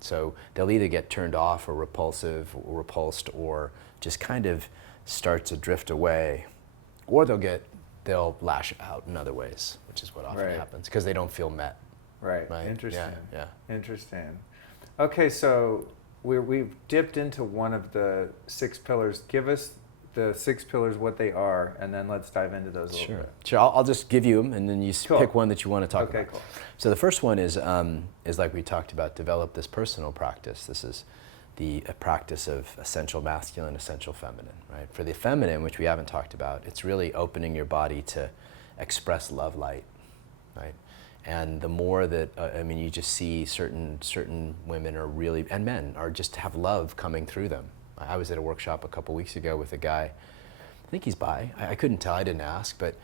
So they'll either get turned off or repulsive or repulsed or just kind of start to drift away, or they'll lash out in other ways, which is what often happens because they don't feel met. Right. Interesting. Yeah. Interesting. Okay, so we've dipped into one of the 6 pillars. Give us the 6 pillars, what they are, and then let's dive into those a little bit. Sure. I'll just give you them, and then you pick one that you want to talk about. Okay, cool. So the first one is like we talked about, develop this personal practice. This is the practice of essential masculine, essential feminine, right? For the feminine, which we haven't talked about, it's really opening your body to express love light, right? And the more that, you just see certain women are really, and men, are just have love coming through them. I was at a workshop a couple weeks ago with a guy, I think he's bi, I couldn't tell, I didn't ask, but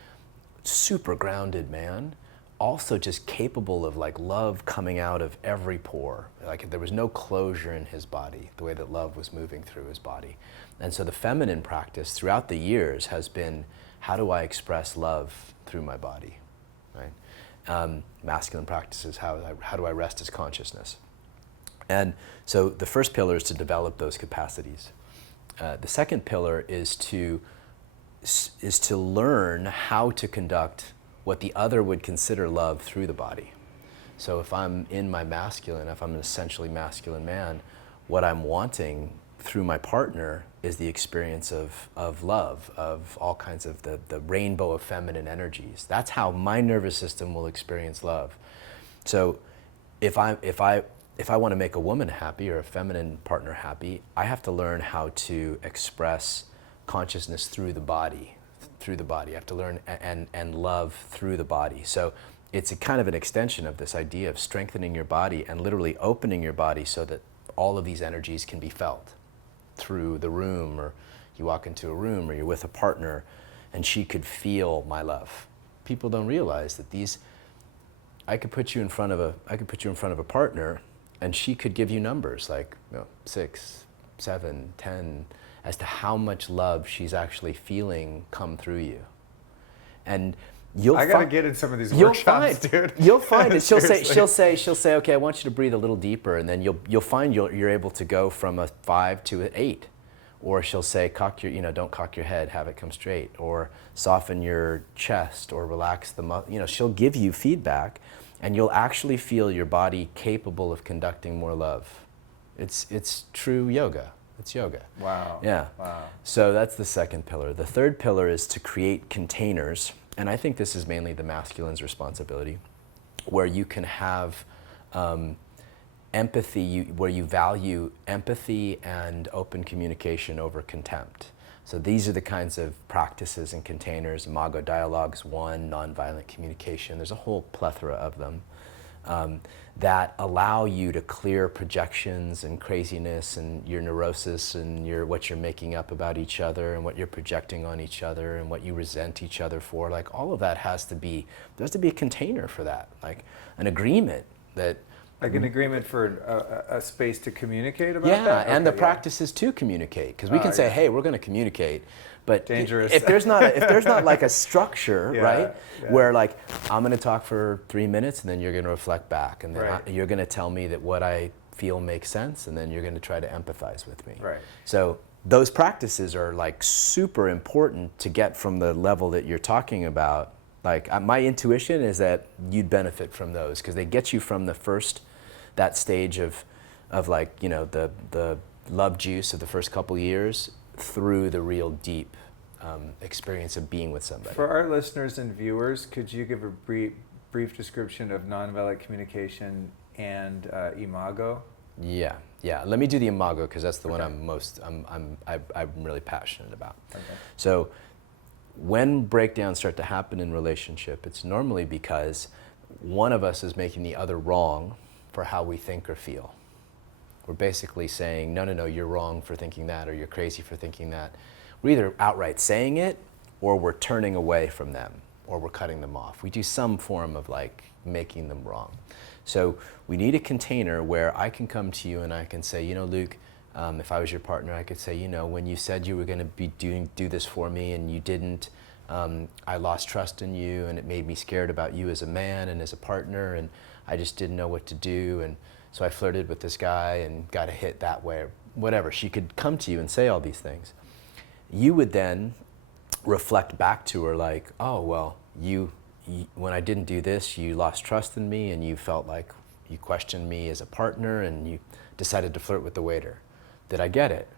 super grounded man, also just capable of like love coming out of every pore. Like there was no closure in his body, the way that love was moving through his body. And so the feminine practice throughout the years has been, how do I express love through my body, right? Masculine practice is how do I rest as consciousness? And so the first pillar is to develop those capacities. The second pillar is to learn how to conduct what the other would consider love through the body. So if I'm in my masculine, if I'm an essentially masculine man, what I'm wanting through my partner is the experience of love, of all kinds of the rainbow of feminine energies. That's how my nervous system will experience love. So if I want to make a woman happy or a feminine partner happy, I have to learn how to express consciousness through the body. I have to learn and love through the body. So it's a kind of an extension of this idea of strengthening your body and literally opening your body so that all of these energies can be felt through the room, or you walk into a room or you're with a partner and she could feel my love. People don't realize that I could put you in front of a partner and she could give you numbers like 6, 7, 10 as to how much love she's actually feeling come through you. And I gotta get in some of these workshops, dude. You'll find it. She'll say, okay, I want you to breathe a little deeper, and then you'll find you're able to go from a 5 to an 8. Or she'll say, don't cock your head, have it come straight, or soften your chest, or relax the muscle. She'll give you feedback, and you'll actually feel your body capable of conducting more love. It's true yoga. It's yoga. Wow. Yeah. Wow. So that's the second pillar. The third pillar is to create containers, and I think this is mainly the masculine's responsibility, where you can have empathy, where you value empathy and open communication over contempt. So these are the kinds of practices and containers. Imago Dialogues 1, nonviolent communication. There's a whole plethora of them that allow you to clear projections and craziness and your neurosis and what you're making up about each other and what you're projecting on each other and what you resent each other for. Like all of that has to be a container for that, like an agreement that. Like an agreement for a space to communicate about that? Yeah, and the practices to communicate. Because we can say, hey, we're going to communicate, but dangerous. If there's not like a structure, right, where like I'm going to talk for 3 minutes and then you're going to reflect back, and then you're going to tell me that what I feel makes sense, and then you're going to try to empathize with me. Right. So those practices are like super important to get from the level that you're talking about. Like my intuition is that you'd benefit from those because they get you from that stage of like, the love juice of the first couple years through the real deep experience of being with somebody. For our listeners and viewers, could you give a brief description of nonviolent communication and Imago? Yeah. Let me do the Imago because that's the one I'm really passionate about. Okay. So when breakdowns start to happen in relationship, it's normally because one of us is making the other wrong for how we think or feel. We're basically saying, no, no, no, you're wrong for thinking that, or you're crazy for thinking that. We're either outright saying it, or we're turning away from them, or we're cutting them off. We do some form of like making them wrong. So we need a container where I can come to you and I can say, you know, Luke, if I was your partner, I could say, you know, when you said you were going to be do this for me and you didn't, I lost trust in you, and it made me scared about you as a man and as a partner, and I just didn't know what to do, and so I flirted with this guy and got a hit that way, or whatever. She could come to you and say all these things. You would then reflect back to her like, oh, well, you when I didn't do this, you lost trust in me, and you felt like you questioned me as a partner, and you decided to flirt with the waiter. Did I get it?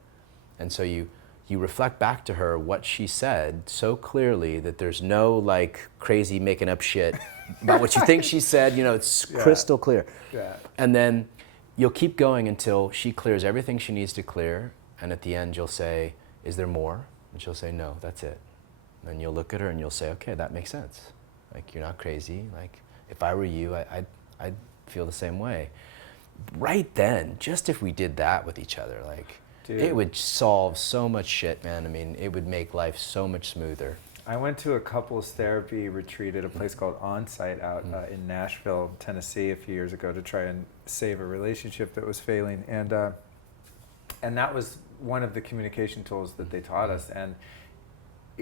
And so you reflect back to her what she said so clearly that there's no like crazy making up shit about what you think she said, you know, it's crystal clear. Yeah. And then you'll keep going until she clears everything she needs to clear, and at the end you'll say, is there more? And she'll say, no, that's it. And you'll look at her and you'll say, okay, that makes sense. Like, you're not crazy. Like, if I were you, I'd feel the same way. Right then, just if we did that with each other, like, dude, it would solve so much shit, man. I mean, it would make life so much smoother. I went to a couples therapy retreat at a place called Onsite out in Nashville, Tennessee, a few years ago to try and save a relationship that was failing, and that was one of the communication tools that they taught us. And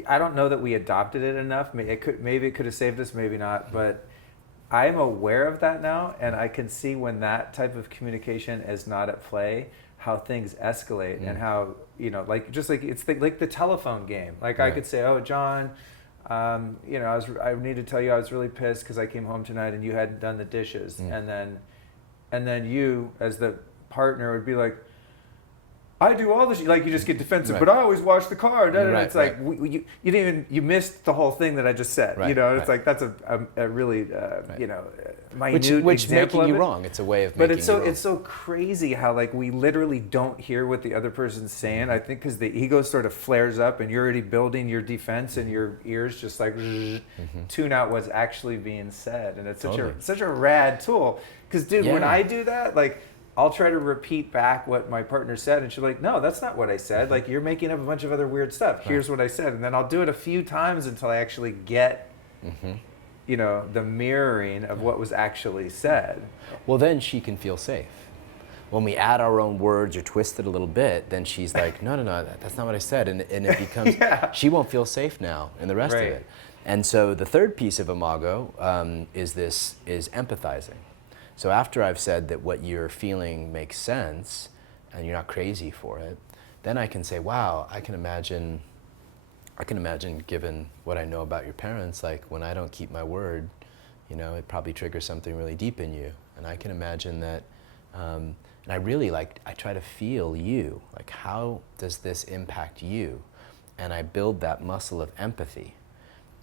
I don't know that we adopted it enough. Maybe it could have saved us, maybe not. But I'm aware of that now, and I can see when that type of communication is not at play, how things escalate and how, you know, like just like it's like the telephone game. Like I could say, oh, John, you know, I need to tell you I was really pissed because I came home tonight and you hadn't done the dishes, and then you as the partner would be like, I do all this, like you just get defensive, but I always wash the car. It's like you didn't even, you missed the whole thing that I just said. You know, it's like that's a really you know, minute which example making of you it. wrong. It's a way of making you wrong. But it's so crazy how like we literally don't hear what the other person's saying. I think because the ego sort of flares up and you're already building your defense and your ears just like tune out what's actually being said. And it's such a rad tool. Because dude, when I do that, like, I'll try to repeat back what my partner said, and she's like, no, that's not what I said. Like, you're making up a bunch of other weird stuff. Here's what I said. And then I'll do it a few times until I actually get, you know, the mirroring of what was actually said. Well, then she can feel safe. When we add our own words or twist it a little bit, then she's like, no, that's not what I said. And it becomes, she won't feel safe now in the rest of it. And so the third piece of Imago is empathizing. So after I've said that what you're feeling makes sense and you're not crazy for it, then I can say, wow, I can imagine given what I know about your parents, like when I don't keep my word, you know, it probably triggers something really deep in you. And I can imagine that, and I really I try to feel you, like how does this impact you? And I build that muscle of empathy.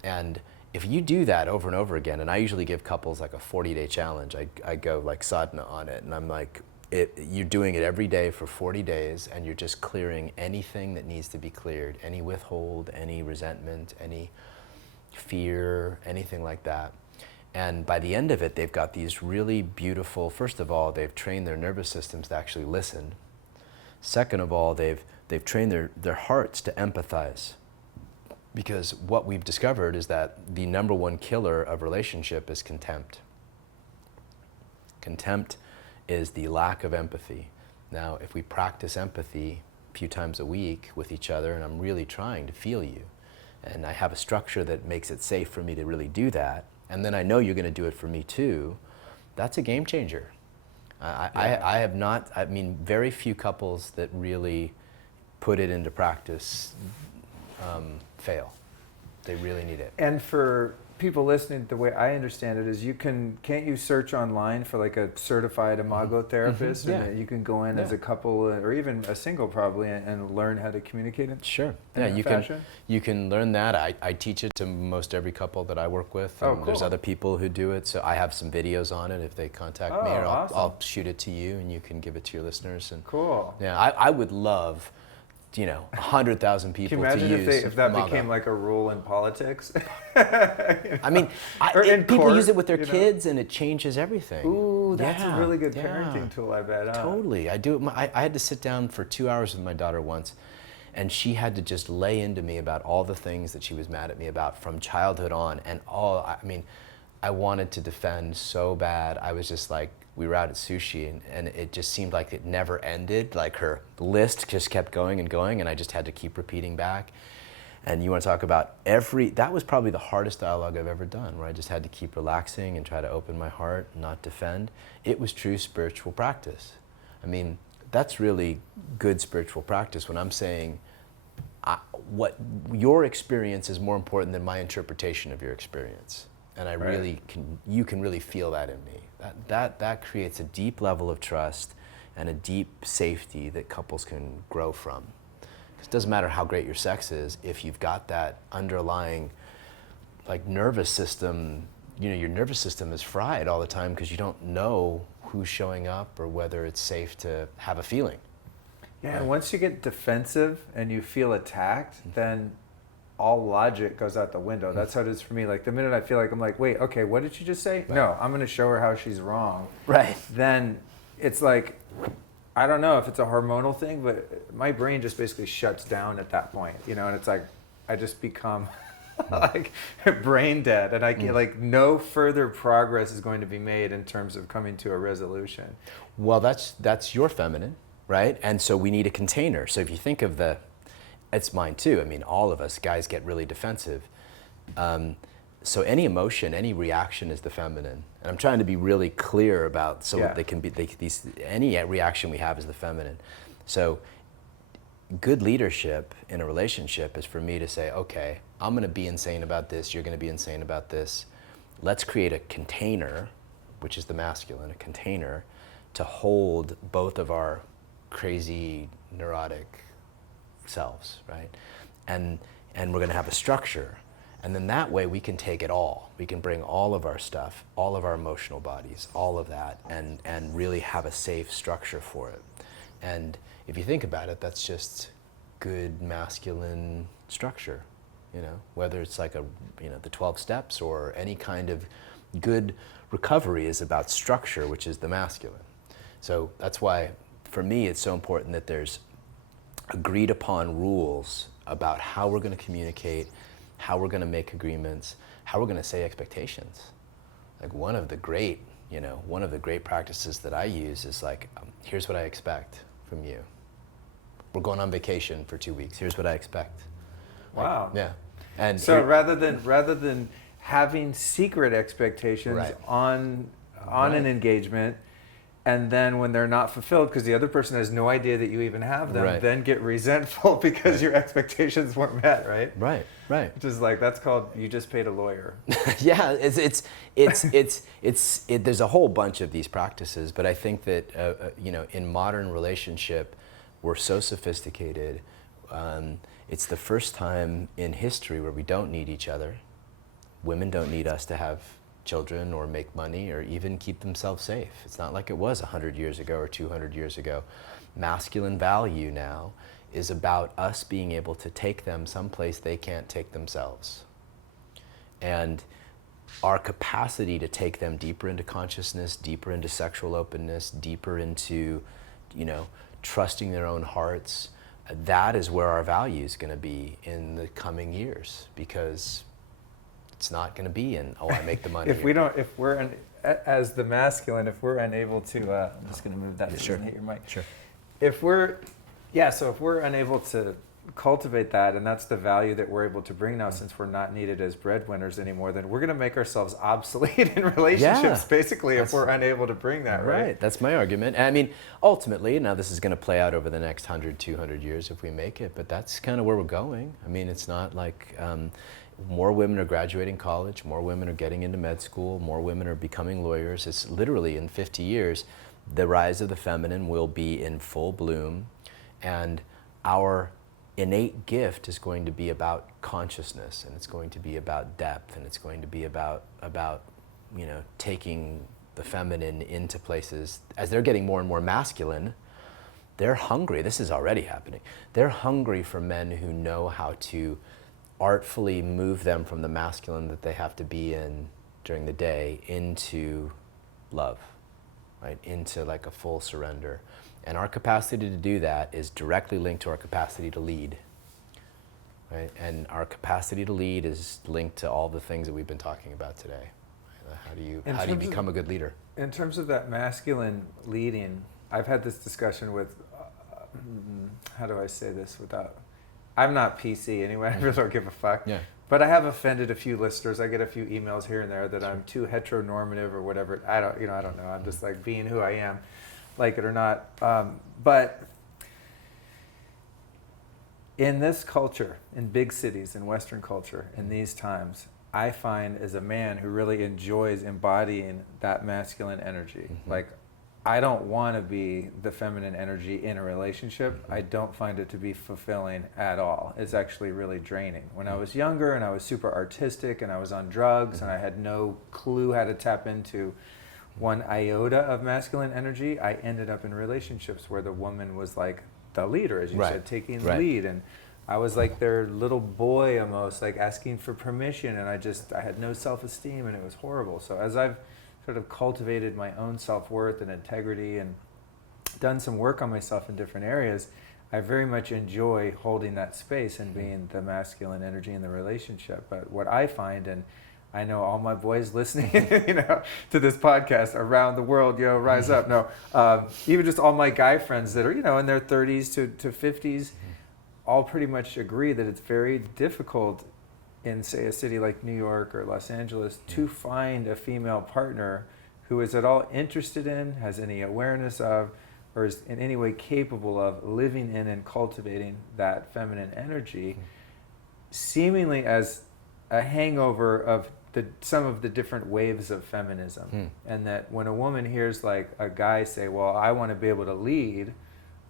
And if you do that over and over again, and I usually give couples like a 40-day challenge, I go like sadhana on it, and I'm like, you're doing it every day for 40 days, and you're just clearing anything that needs to be cleared, any withhold, any resentment, any fear, anything like that. And by the end of it, they've got these really beautiful, first of all, they've trained their nervous systems to actually listen. Second of all, they've trained their hearts to empathize. Because what we've discovered is that the number one killer of relationship is contempt. Contempt is the lack of empathy. Now, if we practice empathy a few times a week with each other, and I'm really trying to feel you, and I have a structure that makes it safe for me to really do that, and then I know you're going to do it for me too, that's a game changer. I have not, I mean, very few couples that really put it into practice fail. They really need it. And for people listening, the way I understand it is can't you search online for like a certified Imago therapist? And you can go in as a couple or even a single probably and learn how to communicate it? Sure. Fashion? You can learn that. I teach it to most every couple that I work with. Cool. There's other people who do it. So I have some videos on it if they contact me, or awesome. I'll shoot it to you and you can give it to your listeners. And cool. Yeah, I would love, 100,000 people to use. Can you imagine if that Imago. became like a rule in politics? I mean, or in people court, use it with their kids and it changes everything. Ooh, Oh, that's a really good Yeah. parenting tool, I bet. Huh? Totally. I do it. I had to sit down for 2 hours with my daughter once, and she had to just lay into me about all the things that she was mad at me about from childhood on. And I mean, I wanted to defend so bad. I was just like, we were out at sushi, and it just seemed like it never ended. Like her list just kept going, and I just had to keep repeating back. And you want to talk about that was probably the hardest dialogue I've ever done, where I just had to keep relaxing and try to open my heart, not defend. It was true spiritual practice. I mean, that's really good spiritual practice when I'm saying what your experience is more important than my interpretation of your experience. And you can really feel that in me. That creates a deep level of trust and a deep safety that couples can grow from. It doesn't matter how great your sex is if you've got that underlying like nervous system. Your nervous system is fried all the time because you don't know who's showing up or whether it's safe to have a feeling. Yeah, and once you get defensive and you feel attacked, then all logic goes out the window. That's how it is for me. Like the minute I feel like I'm like, wait, okay, what did she just say? Right. No, I'm going to show her how she's wrong. Right. Then it's like, I don't know if it's a hormonal thing, but my brain just basically shuts down at that point, and it's like I just become like brain dead, and I get like no further progress is going to be made in terms of coming to a resolution. Well, that's your feminine, right? And so we need a container. So if you think of it's mine too. I mean, all of us guys get really defensive. So any emotion, any reaction is the feminine. And I'm trying to be really clear about they can be any reaction we have is the feminine. So good leadership in a relationship is for me to say, okay, I'm going to be insane about this, you're going to be insane about this. Let's create a container, which is the masculine, a container to hold both of our crazy, neurotic selves, right? And we're going to have a structure. And then that way we can take it all. We can bring all of our stuff, all of our emotional bodies, all of that, and really have a safe structure for it. And if you think about it, that's just good masculine structure, whether it's like the 12 steps or any kind of good recovery is about structure, which is the masculine. So that's why, for me, it's so important that there's agreed upon rules about how we're going to communicate, how we're going to make agreements, how we're going to say expectations. Like one of the great practices that I use is like, here's what I expect from you. We're going on vacation for 2 weeks. Here's what I expect. Wow. Like, yeah. And so rather than having secret expectations right. on right. an engagement, and then when they're not fulfilled because the other person has no idea that you even have them, right. then get resentful because right. your expectations weren't met, right? Right, right. Which is like, that's called, you just paid a lawyer. Yeah, there's a whole bunch of these practices, but I think that, in modern relationship, we're so sophisticated. It's the first time in history where we don't need each other. Women don't need us to have children or make money or even keep themselves safe. It's not like it was 100 years ago or 200 years ago. Masculine value now is about us being able to take them someplace they can't take themselves. And our capacity to take them deeper into consciousness, deeper into sexual openness, deeper into, trusting their own hearts, that is where our value is going to be in the coming years, because it's not going to be in, I make the money. As the masculine, if we're unable to, I'm just going to move that so sure. it doesn't hit your mic. Sure. If we're unable to cultivate that, and that's the value that we're able to bring now, since we're not needed as breadwinners anymore, then we're going to make ourselves obsolete in relationships, basically, if we're unable to bring that, right? Right, that's my argument. And I mean, ultimately, now this is going to play out over the next 100, 200 years if we make it, but that's kind of where we're going. I mean, it's not like more women are graduating college, more women are getting into med school, more women are becoming lawyers. It's literally in 50 years, the rise of the feminine will be in full bloom, and our innate gift is going to be about consciousness, and it's going to be about depth, and it's going to be about taking the feminine into places. As they're getting more and more masculine, they're hungry. This is already happening. They're hungry for men who know how to artfully move them from the masculine that they have to be in during the day into love, right, into like a full surrender. And our capacity to do that is directly linked to our capacity to lead. Right? And our capacity to lead is linked to all the things that we've been talking about today. How do you become a good leader? In terms of that masculine leading, I've had this discussion with, how do I say this without, I'm not PC anyway, I really don't give a fuck. Yeah. But I have offended a few listeners. I get a few emails here and there that I'm too heteronormative or whatever. I don't know. I'm just like being who I am, like it or not. But in this culture, in big cities, in Western culture, in these times, I find as a man who really enjoys embodying that masculine energy, like I don't want to be the feminine energy in a relationship. I don't find it to be fulfilling at all. It's actually really draining. When I was younger and I was super artistic and I was on drugs and I had no clue how to tap into one iota of masculine energy, I ended up in relationships where the woman was like the leader, as you said, taking the lead. And I was like their little boy almost, like asking for permission, and I had no self-esteem, and it was horrible. So as I've sort of cultivated my own self-worth and integrity and done some work on myself in different areas, I very much enjoy holding that space and being the masculine energy in the relationship. But what I find, and I know all my boys listening, to this podcast around the world, rise up. No, even just all my guy friends that are, in their 30s to 50s, all pretty much agree that it's very difficult in, say, a city like New York or Los Angeles to find a female partner who is at all interested in, has any awareness of, or is in any way capable of living in and cultivating that feminine energy, seemingly as a hangover of some of the different waves of feminism. And that when a woman hears like a guy say, well, I want to be able to lead,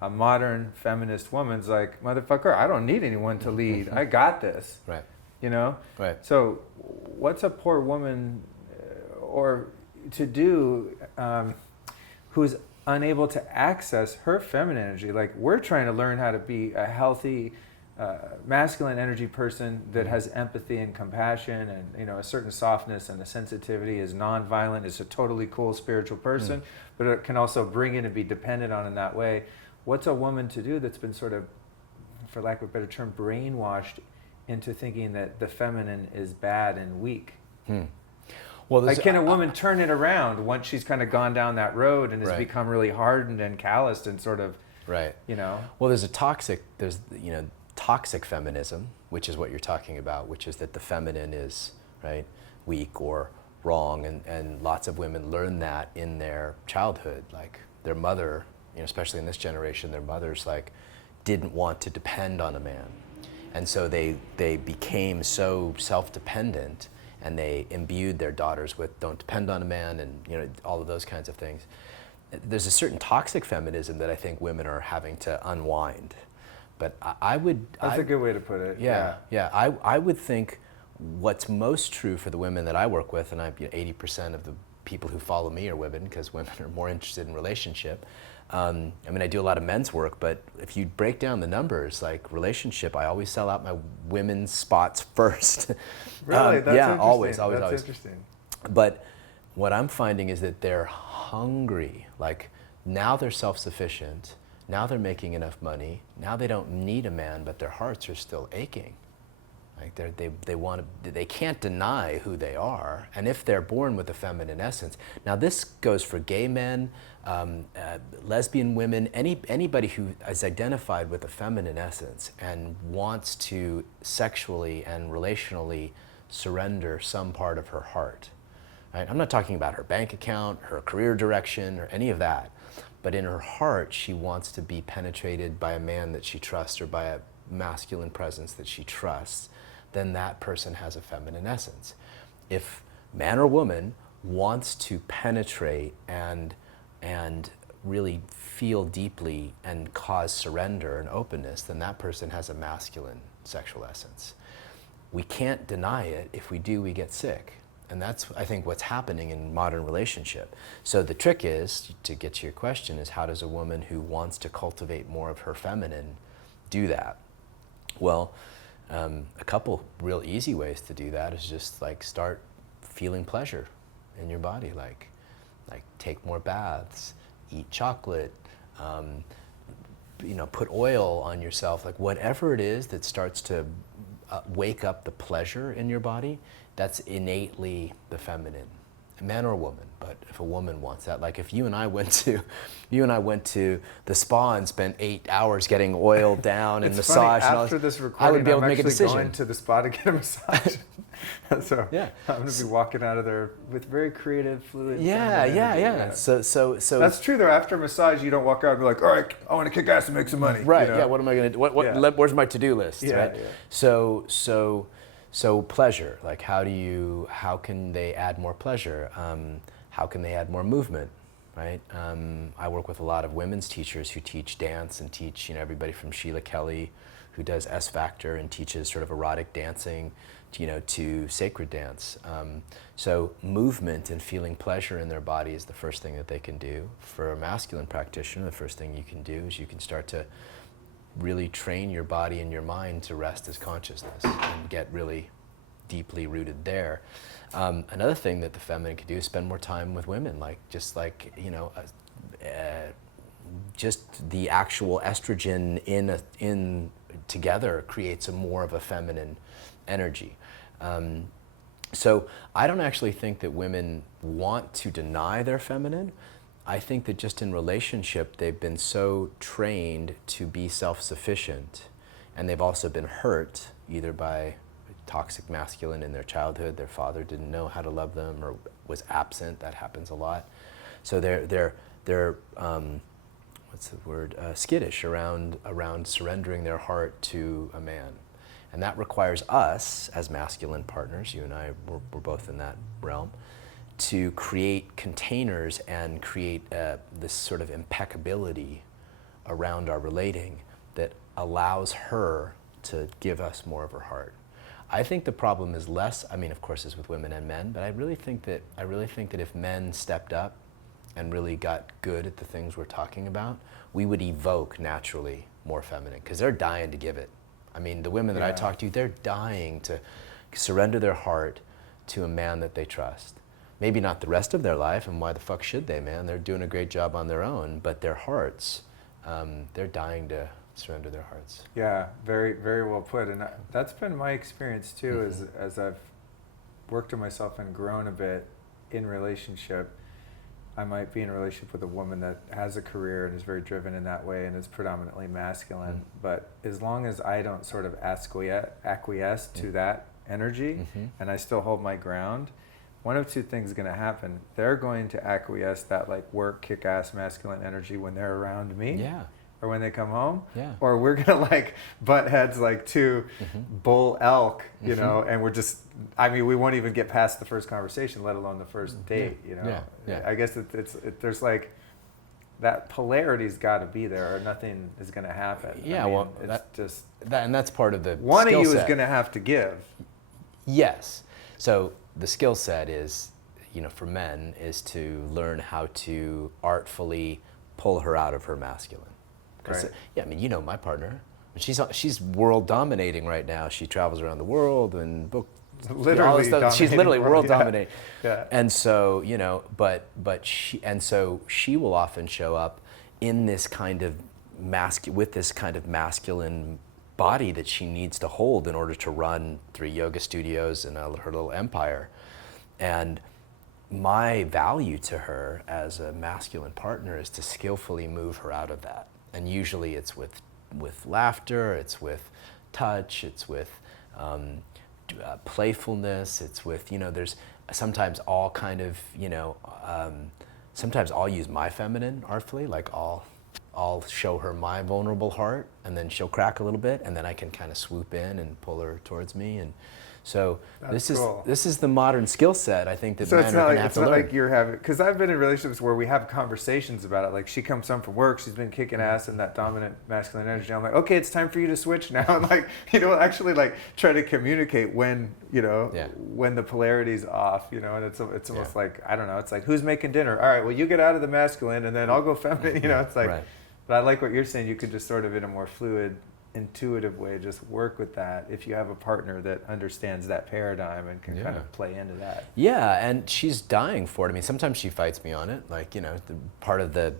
a modern feminist woman's like, motherfucker, I don't need anyone to lead. I got this. Right. Right. So what's a poor woman or to do who's unable to access her feminine energy? Like, we're trying to learn how to be a healthy masculine energy person that has empathy and compassion and a certain softness and a sensitivity, is nonviolent, is a totally cool spiritual person, but it can also bring in and be dependent on in that way. What's a woman to do that's been sort of, for lack of a better term, brainwashed into thinking that the feminine is bad and weak? Well, like, can a woman turn it around once she's kind of gone down that road and has become really hardened and calloused and sort of, Well, there's toxic feminism, which is what you're talking about, which is that the feminine is, weak or wrong, and lots of women learn that in their childhood. Like, their mother, especially in this generation, their mothers didn't want to depend on a man. And so they became so self-dependent, and they imbued their daughters with don't depend on a man, and all of those kinds of things. There's a certain toxic feminism that I think women are having to unwind. But That's a good way to put it. I would think what's most true for the women that I work with, and 80% of the people who follow me are women, because women are more interested in relationship. I do a lot of men's work, but if you break down the numbers, like relationship, I always sell out my women's spots first. Really? That's interesting. Always. That's interesting. But what I'm finding is that they're hungry. Like, now they're self-sufficient. Now they're making enough money. Now they don't need a man, but their hearts are still aching. Like, they can't deny who they are. And if they're born with a feminine essence, now this goes for gay men, lesbian women, anybody who is identified with a feminine essence and wants to sexually and relationally surrender some part of her heart. Right? I'm not talking about her bank account, her career direction, or any of that. But in her heart, she wants to be penetrated by a man that she trusts, or by a masculine presence that she trusts. Then that person has a feminine essence. If man or woman wants to penetrate and really feel deeply and cause surrender and openness, then that person has a masculine sexual essence. We can't deny it. If we do, we get sick. And that's, I think, what's happening in modern relationship. So the trick is, to get to your question, is how does a woman who wants to cultivate more of her feminine do that? Well, a couple real easy ways to do that is just start feeling pleasure in your body. like take more baths, eat chocolate, put oil on yourself, like whatever it is that starts to wake up the pleasure in your body, that's innately the feminine, man or woman. But if a woman wants that, like if you and I went to the spa and spent 8 hours getting oiled down and massage, funny, and all after this, this recording, I would be able to make a actually decision. going to the spa to get a massage. So yeah, I'm going to be walking out of there with very creative, fluid. Yeah. So that's true though. After a massage, you don't walk out and be like, all right, I want to kick ass and make some money. Right. You know? Yeah. What am I going to do? Where's my to-do list? Yeah, right. Yeah. So pleasure. Like how can they add more pleasure? How can they add more movement? Right. I work with a lot of women's teachers who teach dance and teach everybody from Sheila Kelly, who does S Factor and teaches sort of erotic dancing, to sacred dance. So movement and feeling pleasure in their body is the first thing that they can do. For a masculine practitioner, the first thing you can do is you can start to really train your body and your mind to rest as consciousness and get really deeply rooted there. Another thing that the feminine can do is spend more time with women, just the actual estrogen in together creates more of a feminine energy. So I don't actually think that women want to deny their feminine. I think that just in relationship, they've been so trained to be self-sufficient, and they've also been hurt either by toxic masculine in their childhood. Their father didn't know how to love them or was absent. That happens a lot. So they're what's the word? Skittish around surrendering their heart to a man. And that requires us, as masculine partners, you and I, we're both in that realm, to create containers and create this sort of impeccability around our relating that allows her to give us more of her heart. I think the problem is less, of course it's with women and men, but I really think that if men stepped up and really got good at the things we're talking about, we would evoke naturally more feminine, because they're dying to give it. The women that I talk to, they're dying to surrender their heart to a man that they trust. Maybe not the rest of their life, and why the fuck should they, man? They're doing a great job on their own, but their hearts, they're dying to surrender their hearts. Yeah, very, very well put. And that's been my experience too, as I've worked on myself and grown a bit in relationship. I might be in a relationship with a woman that has a career and is very driven in that way and is predominantly masculine, but as long as I don't sort of acquiesce to that energy and I still hold my ground, one of two things is going to happen. They're going to acquiesce that work, kick-ass masculine energy when they're around me. Or when they come home, or we're gonna butt heads like two bull elk, and we're just, we won't even get past the first conversation, let alone the first date, I guess there's that polarity's got to be there, or nothing is gonna happen. And that's part of the one of you set. Is gonna have to give. Yes. So the skill set is, for men, is to learn how to artfully pull her out of her masculine. Right. Yeah, my partner. She's world dominating right now. She travels around the world and all this stuff. She's literally world dominating. Yeah. And so, she will often show up in this kind of with this kind of masculine body that she needs to hold in order to run 3 yoga studios and her little empire. And my value to her as a masculine partner is to skillfully move her out of that. And usually it's with laughter, it's with touch, it's with playfulness, it's with, there's sometimes all kind of, sometimes I'll use my feminine artfully, I'll show her my vulnerable heart, and then she'll crack a little bit, and then I can kind of swoop in and pull her towards me. And so this is the modern skill set, I think, that men are going to have to learn. So it's not like you're having, because I've been in relationships where we have conversations about it. Like, she comes home from work, she's been kicking ass in that dominant masculine energy. I'm like, okay, it's time for you to switch now. And actually try to communicate when, when the polarity's off, and it's almost like, I don't know, it's like, who's making dinner? All right, well, you get out of the masculine and then I'll go feminine, it's like, right. But I like what you're saying. You could just sort of, in a more fluid intuitive way just work with that if you have a partner that understands that paradigm and can kind of play into that? Yeah, and she's dying for it. I mean, sometimes she fights me on it. Like, part of the,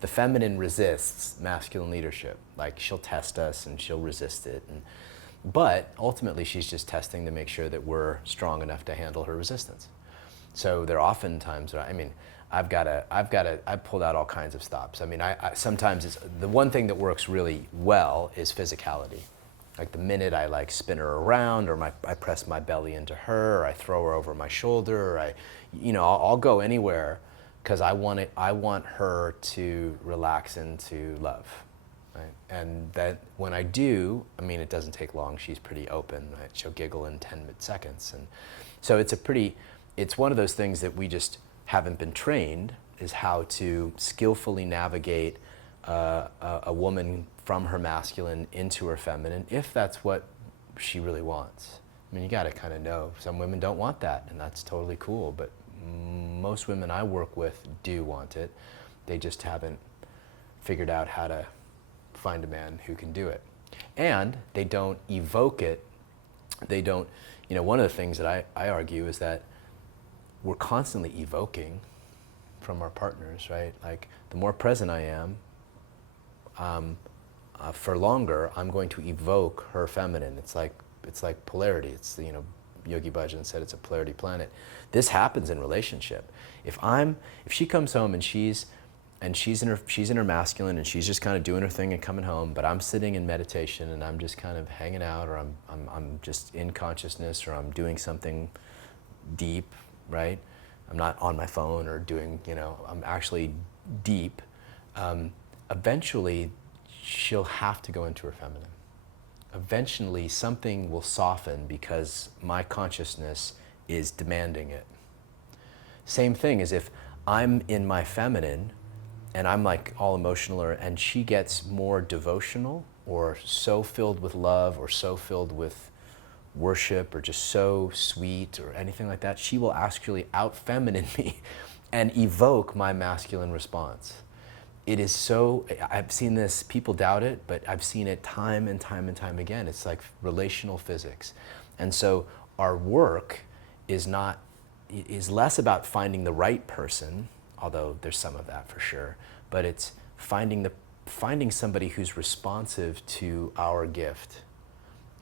the feminine resists masculine leadership. Like, she'll test us and she'll resist it. But ultimately, she's just testing to make sure that we're strong enough to handle her resistance. So there are often times where, I've pulled out all kinds of stops. I sometimes the one thing that works really well is physicality. Like the minute I spin her around, or I press my belly into her, or I throw her over my shoulder, or I'll go anywhere because I want her to relax into love. Right? And that when I do, it doesn't take long. She's pretty open. Right? She'll giggle in 10 seconds, and so it's one of those things that we just haven't been trained, is how to skillfully navigate a woman from her masculine into her feminine, if that's what she really wants. You got to kind of know. Some women don't want that, and that's totally cool, but most women I work with do want it. They just haven't figured out how to find a man who can do it. And they don't evoke it. They don't, one of the things that I argue is that we're constantly evoking from our partners, right? Like, the more present I am, for longer, I'm going to evoke her feminine. It's like polarity. It's, Yogi Bhajan said it's a polarity planet. This happens in relationship. If she comes home and she's in her masculine, and she's just kind of doing her thing and coming home, but I'm sitting in meditation and I'm just kind of hanging out, or I'm just in consciousness, or I'm doing something deep, right? I'm not on my phone or doing, I'm actually deep. Eventually, she'll have to go into her feminine. Eventually, something will soften because my consciousness is demanding it. Same thing as if I'm in my feminine and I'm like all emotional, and she gets more devotional, or so filled with love, or so filled with worship, or just so sweet, or anything like that, she will actually out-feminine me and evoke my masculine response. It is so, I've seen this, people doubt it, but I've seen it time and time and time again. It's like relational physics. And so our work is less about finding the right person, although there's some of that for sure, but it's finding somebody who's responsive to our gift,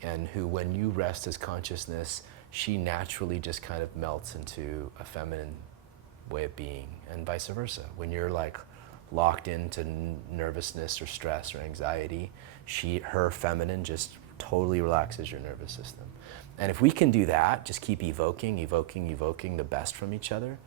and who, when you rest as consciousness, she naturally just kind of melts into a feminine way of being, and vice versa. When you're locked into nervousness or stress or anxiety, her feminine just totally relaxes your nervous system. And if we can do that, just keep evoking the best from each other,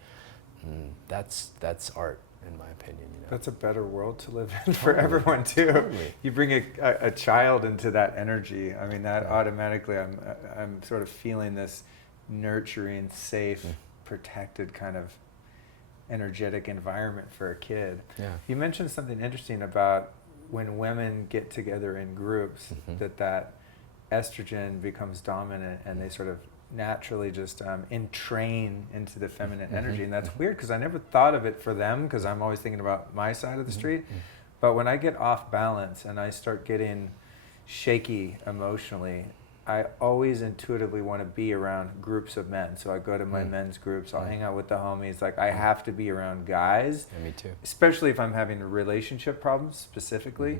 that's art, in my opinion. That's a better world to live in for everyone too. Totally. You bring a child into that energy. That automatically, I'm sort of feeling this nurturing, safe, protected kind of energetic environment for a kid. Yeah. You mentioned something interesting about when women get together in groups, that estrogen becomes dominant, and they sort of naturally just entrain into the feminine energy. And that's weird, because I never thought of it for them, because I'm always thinking about my side of the street. But when I get off balance and I start getting shaky emotionally, I always intuitively want to be around groups of men. So I go to my men's groups, I'll hang out with the homies. Like, I have to be around guys. Yeah, me too. Especially if I'm having relationship problems specifically.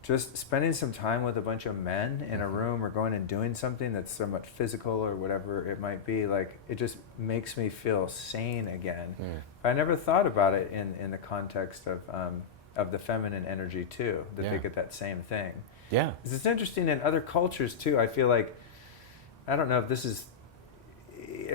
Just spending some time with a bunch of men in a room, or going and doing something that's somewhat physical or whatever it might be, it just makes me feel sane again. I never thought about it in the context of the feminine energy too, that they get that same thing. Yeah. It's interesting in other cultures too. I feel like, I don't know if this is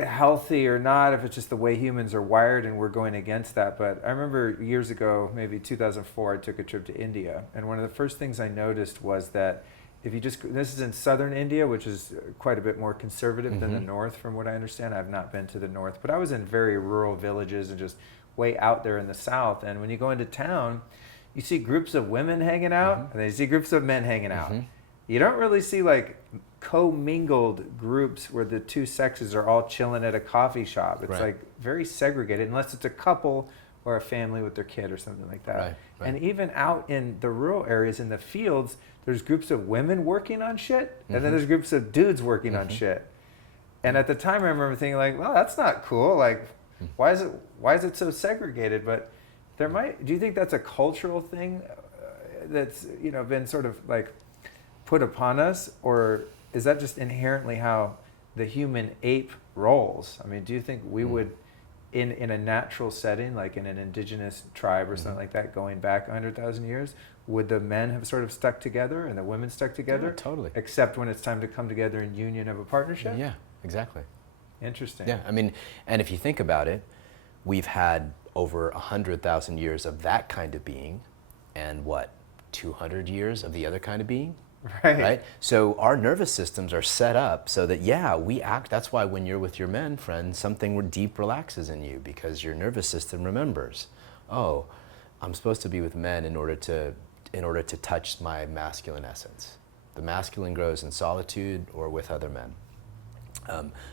healthy or not, if it's just the way humans are wired and we're going against that, but I remember years ago, maybe 2004, I took a trip to India, and one of the first things I noticed was that if you this is in southern India, which is quite a bit more conservative than the north, from what I understand. I've not been to the north, but I was in very rural villages and just way out there in the south, and when you go into town, you see groups of women hanging out, and then you see groups of men hanging out. You don't really see co-mingled groups where the two sexes are all chilling at a coffee shop. It's very segregated, unless it's a couple or a family with their kid or something like that. Right. And even out in the rural areas, in the fields, there's groups of women working on shit, and then there's groups of dudes working on shit. And at the time, I remember thinking like, well, that's not cool. Like, why is it so segregated? But do you think that's a cultural thing that's, been sort of like put upon us, or is that just inherently how the human ape rolls? I mean, do you think we would, in a natural setting, like in an indigenous tribe or something like that, going back 100,000 years, would the men have sort of stuck together and the women stuck together? Yeah, totally. Except when it's time to come together in union of a partnership? Yeah, exactly. Interesting. Yeah, I mean, and if you think about it, we've had over 100,000 years of that kind of being, and 200 years of the other kind of being? Right? So our nervous systems are set up so that, we act. That's why when you're with your men friend, something deep relaxes in you, because your nervous system remembers, oh, I'm supposed to be with men in order to touch my masculine essence. The masculine grows in solitude or with other men.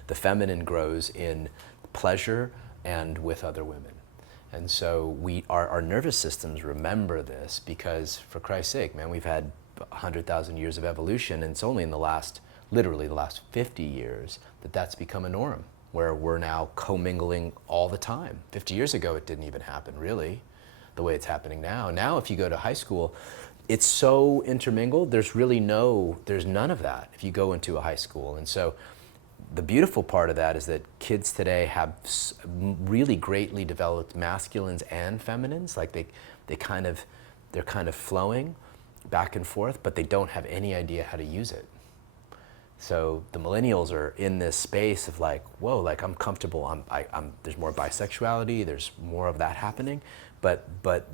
The feminine grows in pleasure and with other women. And so our nervous systems remember this, because, for Christ's sake, man, we've had 100,000 years of evolution, and it's only in literally the last 50 years that's become a norm, where we're now commingling all the time. 50 years ago, it didn't even happen, really, the way it's happening now. Now, if you go to high school, it's so intermingled, there's none of that if you go into a high school. And so the beautiful part of that is that kids today have really greatly developed masculines and feminines. Like they're kind of flowing back and forth, but they don't have any idea how to use it. So the millennials are in this space of like, whoa, like I'm comfortable. There's more bisexuality. There's more of that happening, but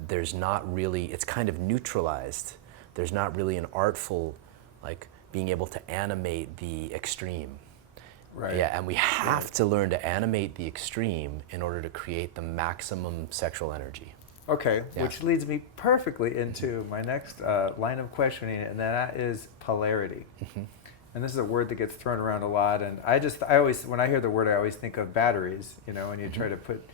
there's not really. It's kind of neutralized. There's not really an artful, like being able to animate the extreme. Right. Yeah, and we have to learn to animate the extreme in order to create the maximum sexual energy. Okay, which leads me perfectly into my next line of questioning, and that is polarity. And this is a word that gets thrown around a lot, and I always, when I hear the word, I always think of batteries, when you try to put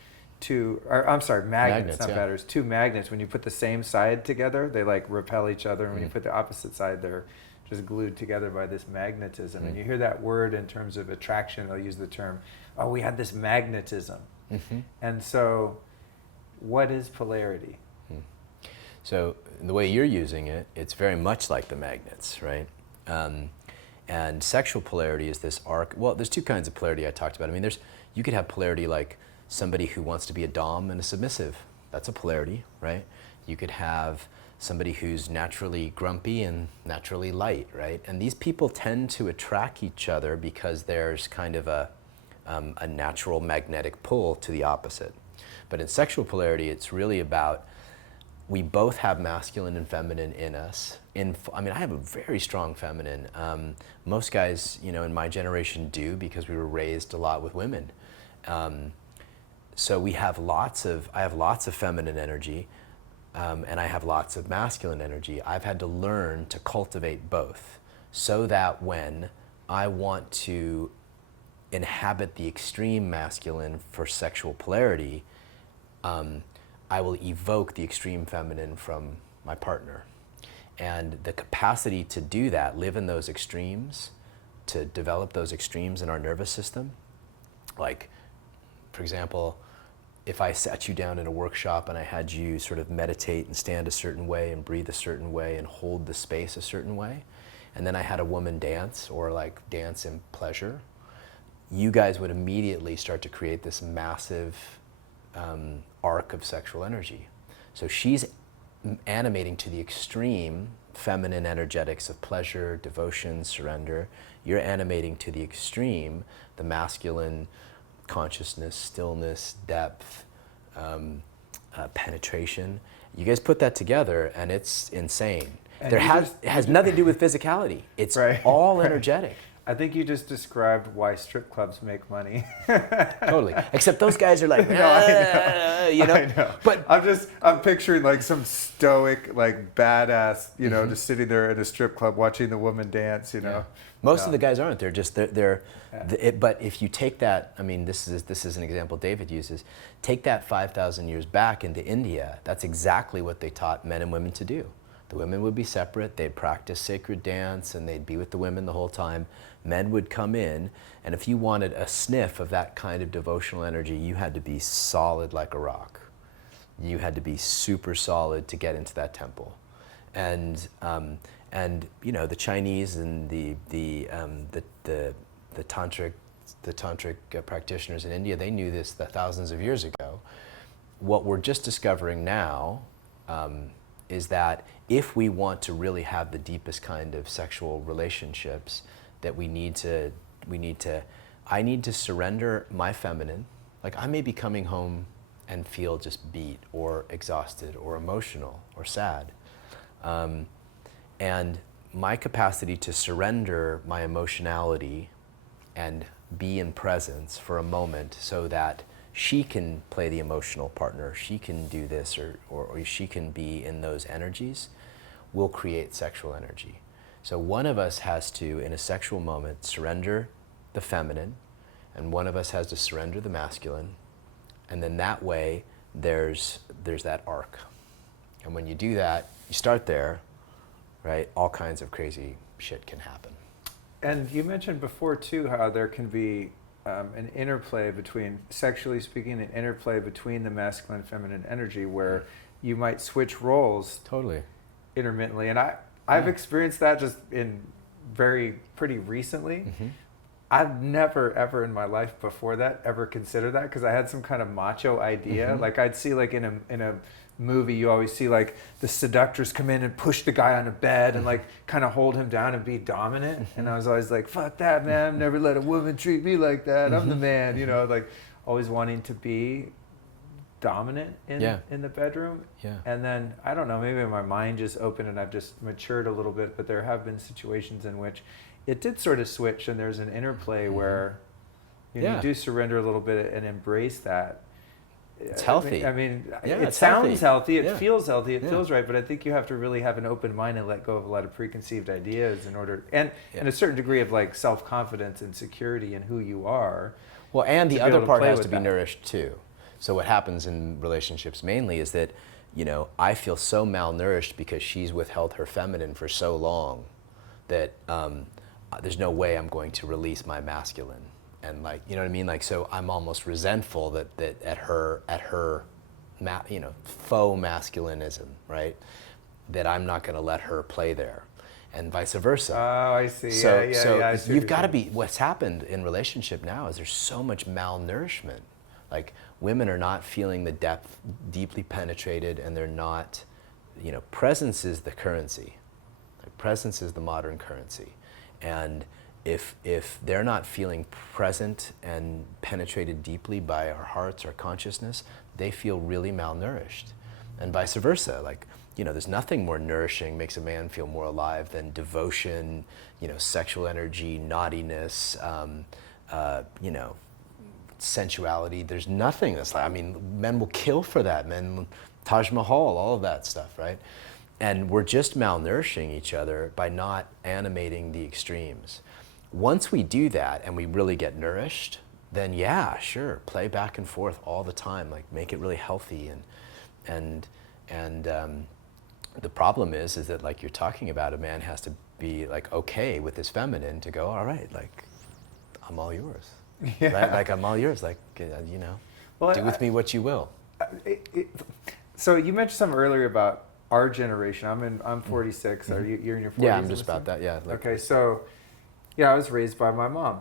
magnets, not batteries, two magnets, when you put the same side together, they like repel each other, and when you put the opposite side, they're just glued together by this magnetism. And you hear that word in terms of attraction, they'll use the term, oh, we had this magnetism. And so, what is polarity? So the way you're using it, it's very much like the magnets, right? And sexual polarity is this arc. Well, there's two kinds of polarity I talked about. I mean, you could have polarity like somebody who wants to be a dom and a submissive. That's a polarity, right? You could have somebody who's naturally grumpy and naturally light, right? And these people tend to attract each other because there's kind of a natural magnetic pull to the opposite. But in sexual polarity, it's really about, we both have masculine and feminine in us. I I have a very strong feminine. Most guys, in my generation do, because we were raised a lot with women. So I have lots of feminine energy, and I have lots of masculine energy. I've had to learn to cultivate both, so that when I want to inhabit the extreme masculine for sexual polarity, I will evoke the extreme feminine from my partner. And the capacity to do that, live in those extremes, to develop those extremes in our nervous system, like, for example, if I sat you down in a workshop and I had you sort of meditate and stand a certain way and breathe a certain way and hold the space a certain way, and then I had a woman dance, or like dance in pleasure, you guys would immediately start to create this massive arc of sexual energy. So she's animating to the extreme feminine energetics of pleasure, devotion, surrender. You're animating to the extreme the masculine consciousness, stillness, depth, penetration. You guys put that together and it's insane. And it has nothing to do with physicality. It's all energetic. I think you just described why strip clubs make money. Totally. Except those guys are like, no, I know. But I'm picturing like some stoic, like badass, just sitting there at a strip club watching the woman dance, Yeah. Most of the guys aren't. They're just, but if you take that, this is an example David uses, take that 5,000 years back into India, that's exactly what they taught men and women to do. The women would be separate, they'd practice sacred dance, and they'd be with the women the whole time. Men would come in, and if you wanted a sniff of that kind of devotional energy, you had to be solid like a rock. You had to be super solid to get into that temple. And you know, the Chinese and the tantric practitioners in India, they knew this thousands of years ago. What we're just discovering now is that if we want to really have the deepest kind of sexual relationships, that I need to surrender my feminine. Like, I may be coming home and feel just beat or exhausted or emotional or sad. And my capacity to surrender my emotionality and be in presence for a moment so that she can play the emotional partner, she can do this, or she can be in those energies, will create sexual energy. So one of us has to, in a sexual moment, surrender the feminine, and one of us has to surrender the masculine, and then that way there's that arc. And when you do that, you start there, right? All kinds of crazy shit can happen. And you mentioned before too how there can be an interplay between, sexually speaking, an interplay between the masculine and feminine energy where you might switch roles Totally. intermittently. And I've experienced that just pretty recently. Mm-hmm. I've never ever in my life before that ever considered that, because I had some kind of macho idea. Mm-hmm. Like, I'd see, like, in a movie, you always see, like, the seductress come in and push the guy on a bed and, like, kind of hold him down and be dominant. Mm-hmm. And I was always like, fuck that, man. Never let a woman treat me like that. I'm the man, you know, like, always wanting to be dominant in the bedroom. Yeah. And then, I don't know, maybe my mind just opened and I've just matured a little bit, but there have been situations in which it did sort of switch, and there's an interplay where you do surrender a little bit and embrace that. It's healthy. I mean, yeah, it sounds healthy, it feels healthy, it Yeah. feels right, but I think you have to really have an open mind and let go of a lot of preconceived ideas in order, and a certain degree of, like, self-confidence and security in who you are. Well, and the other part has to be that. nourished too. So what happens in relationships mainly is that, you know, I feel so malnourished because she's withheld her feminine for so long that there's no way I'm going to release my masculine. And, like, you know what I mean? Like, so I'm almost resentful that at her you know, faux masculinism, right? That I'm not going to let her play there, and vice versa. Oh, I see. So, I see you've got to be. What's happened in relationship now is there's so much malnourishment. Like, women are not feeling the depth, deeply penetrated, and they're not. You know, presence is the currency. Like, presence is the modern currency, and if they're not feeling present and penetrated deeply by our hearts, our consciousness, they feel really malnourished. And vice versa. Like, you know, there's nothing more nourishing, makes a man feel more alive than devotion, you know, sexual energy, naughtiness, you know, sensuality. There's nothing that's like, I mean, men will kill for that. Men, Taj Mahal, all of that stuff, right? And we're just malnourishing each other by not animating the extremes. Once we do that and we really get nourished, then yeah, sure, play back and forth all the time, like, make it really healthy. And the problem is that, like you're talking about, a man has to be, like, okay with his feminine to go, all right, like, I'm all yours. Yeah. Right? Like, I'm all yours, like, you know, do with me what you will. So you mentioned something earlier about our generation. I'm 46. Are you're in your 40s? Yeah, I'm just about that. Yeah. Like, okay, so yeah, I was raised by my mom,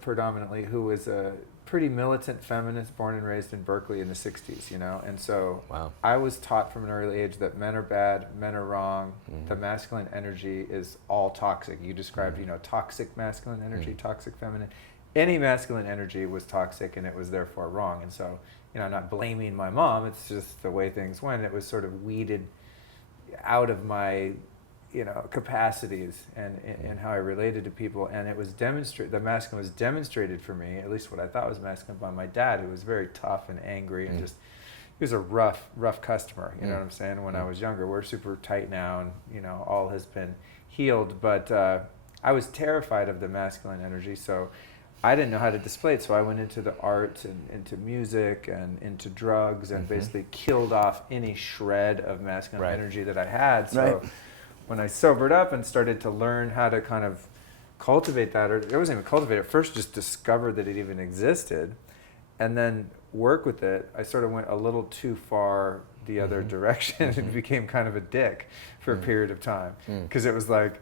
predominantly, who was a pretty militant feminist, born and raised in Berkeley in the 60s, you know, and so I was taught from an early age that men are bad, men are wrong, the masculine energy is all toxic. You described, you know, toxic masculine energy, toxic feminine. Any masculine energy was toxic, and it was therefore wrong. And so, you know, I'm not blaming my mom, it's just the way things went. It was sort of weeded out of my, you know, capacities and how I related to people, and it was the masculine was demonstrated for me, at least what I thought was masculine, by my dad, who was very tough and angry and just, he was a rough customer, you know what I'm saying, when I was younger. We're super tight now, and, you know, all has been healed, but I was terrified of the masculine energy, so I didn't know how to display it, so I went into the arts and into music and into drugs and basically killed off any shred of masculine energy that I had. So when I sobered up and started to learn how to kind of cultivate that, or it wasn't even cultivate it, first just discover that it even existed and then work with it, I sort of went a little too far the other direction and became kind of a dick for a period of time. Because it was like,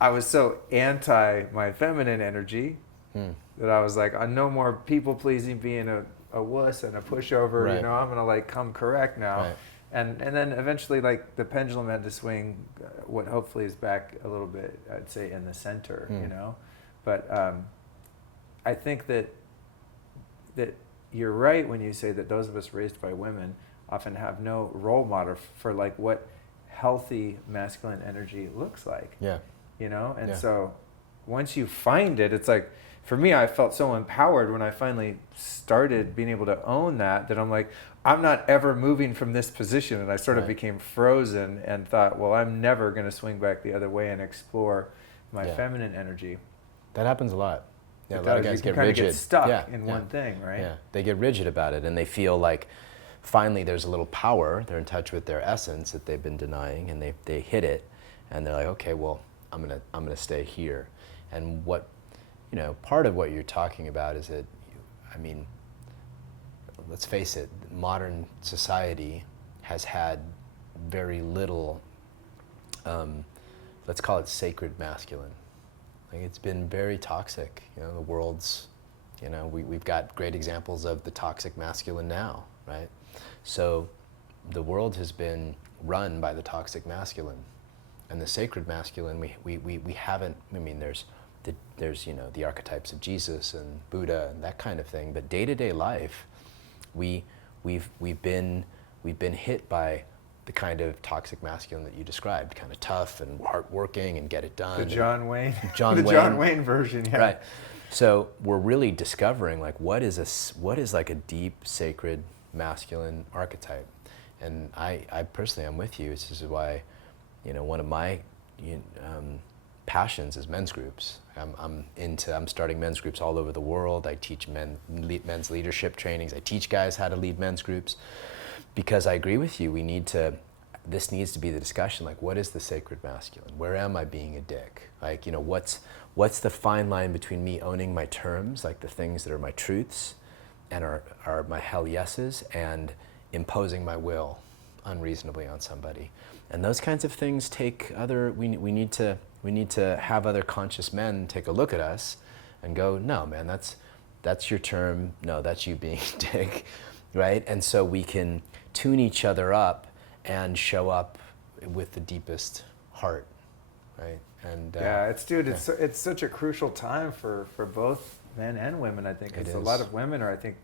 I was so anti my feminine energy that I was like, no more people pleasing, being a wuss and a pushover. You know, I'm gonna like come correct now. And then eventually, like, the pendulum had to swing. What hopefully is back a little bit, I'd say, in the center. You know, but I think that you're right when you say that those of us raised by women often have no role model for like what healthy masculine energy looks like. You know, and so once you find it, it's like, for me, I felt so empowered when I finally started being able to own that I'm like, I'm not ever moving from this position. And I sort of became frozen and thought, well, I'm never going to swing back the other way and explore my feminine energy. That happens a lot. Yeah, a It lot of does. guys You can get kind rigid. of get stuck in one thing, right? Yeah, they get rigid about it, and they feel like finally there's a little power. They're in touch with their essence that they've been denying, and they hit it, and they're like, okay, well, I'm gonna stay here. And what, you know, part of what you're talking about is that, I mean, let's face it, modern society has had very little, let's call it sacred masculine. Like, it's been very toxic. You know, the world's, you know, we've got great examples of the toxic masculine now, right? So the world has been run by the toxic masculine. And the sacred masculine, we haven't, I mean, there's you know, the archetypes of Jesus and Buddha and that kind of thing, but day-to-day life, we've been hit by the kind of toxic masculine that you described, kind of tough and hardworking and get it done. The John Wayne version, yeah. Right. So we're really discovering like what is like a deep sacred masculine archetype, and I personally am with you. This is why, you know, one of my passions is men's groups. I'm starting men's groups all over the world. I teach men's leadership trainings. I teach guys how to lead men's groups, because I agree with you. This needs to be the discussion. Like, what is the sacred masculine? Where am I being a dick? Like, you know, what's the fine line between me owning my terms, like the things that are my truths and are my hell yeses, and imposing my will unreasonably on somebody? And those kinds of things take we need to have other conscious men take a look at us and go, no, man, that's your term. No, that's you being a dick, right? And so we can tune each other up and show up with the deepest heart, right? And it's such a crucial time for both men and women. I think it's a lot of women are, I think,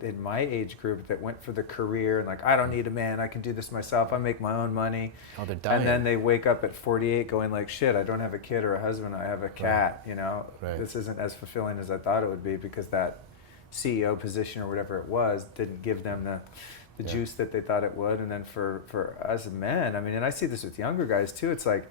in my age group that went for the career and like, I don't need a man, I can do this myself, I make my own money. Oh, they're dying. And then they wake up at 48 going like, shit, I don't have a kid or a husband, I have a cat. You know, this isn't as fulfilling as I thought it would be, because that CEO position or whatever it was didn't give them the juice that they thought it would. And then for us men, I mean, and I see this with younger guys too, it's like,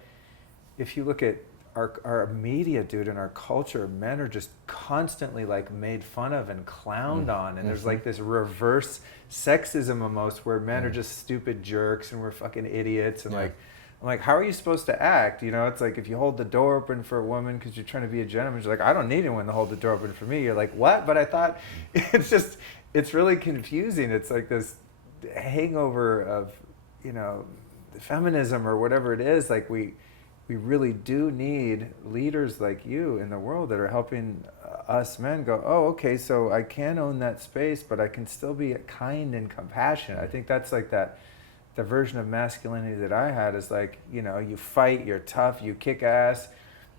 if you look at our media, dude, and our culture, men are just constantly like made fun of and clowned on, and there's like this reverse sexism almost, where men are just stupid jerks and we're fucking idiots, and like, I'm like, how are you supposed to act? You know, it's like, if you hold the door open for a woman because you're trying to be a gentleman, you're like, I don't need anyone to hold the door open for me. You're like, what? But I thought, it's really confusing. It's like this hangover of, you know, feminism or whatever it is. Like, we really do need leaders like you in the world that are helping us men go, oh, okay, so I can own that space, but I can still be kind and compassionate. I think that's like the version of masculinity that I had is like, you know, you fight, you're tough, you kick ass,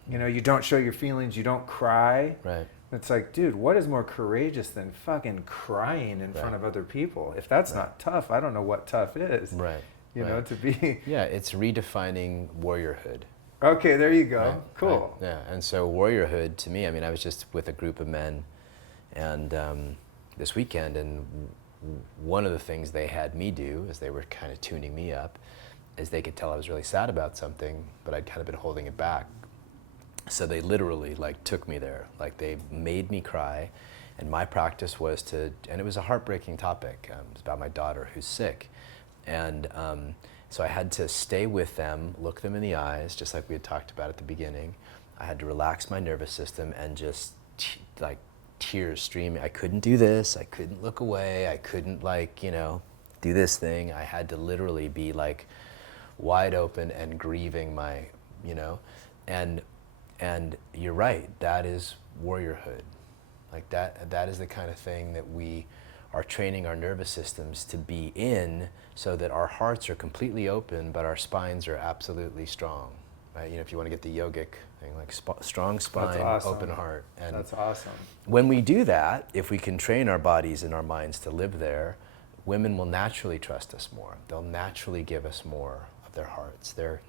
you know, you don't show your feelings, you don't cry. Right. It's like, dude, what is more courageous than fucking crying in front of other people? If that's not tough, I don't know what tough is. Right. You know, to be... Yeah, it's redefining warriorhood. Okay, there you go. Right, cool. Right, yeah, and so warriorhood to me, I mean, I was just with a group of men and this weekend, and one of the things they had me do, as they were kind of tuning me up, is they could tell I was really sad about something, but I'd kind of been holding it back. So they literally like took me there, like they made me cry, and my practice was to, and it was a heartbreaking topic. It was about my daughter who's sick, and so I had to stay with them, look them in the eyes, just like we had talked about at the beginning. I had to relax my nervous system and just like tears streaming. I couldn't do this. I couldn't look away. I couldn't like, you know, do this thing. I had to literally be like wide open and grieving my, you know, and you're right, that is warriorhood. Like that is the kind of thing that we are training our nervous systems to be in, so that our hearts are completely open, but our spines are absolutely strong. Right? You know, if you want to get the yogic thing, like strong spine, awesome. open heart. And That's awesome. when we do that, if we can train our bodies and our minds to live there, women will naturally trust us more. They'll naturally give us more of their hearts. They're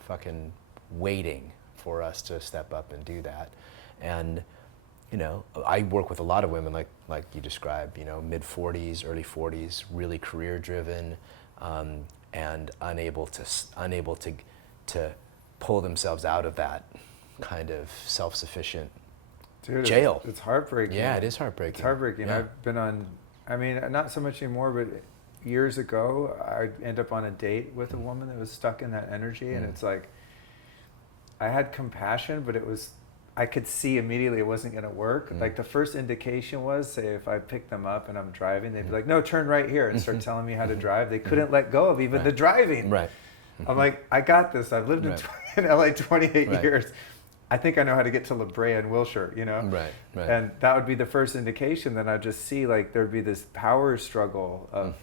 fucking waiting for us to step up and do that. And you know, I work with a lot of women like you described, you know, mid-40s, early 40s, really career-driven, and unable to pull themselves out of that kind of self-sufficient jail. It's heartbreaking. Yeah, it is heartbreaking. It's heartbreaking. Yeah. I've been on, I mean, not so much anymore, but years ago, I'd end up on a date with a woman that was stuck in that energy, and it's like, I had compassion, but it was, I could see immediately it wasn't going to work. Like the first indication was, say, if I picked them up and I'm driving, they'd be like, no, turn right here, and start telling me how to drive. They couldn't let go of even the driving. Right. I'm like, I got this. I've lived in LA 28 Right. years. I think I know how to get to La Brea and Wilshire, you know? Right. And that would be the first indication. Then I'd just see like there'd be this power struggle of,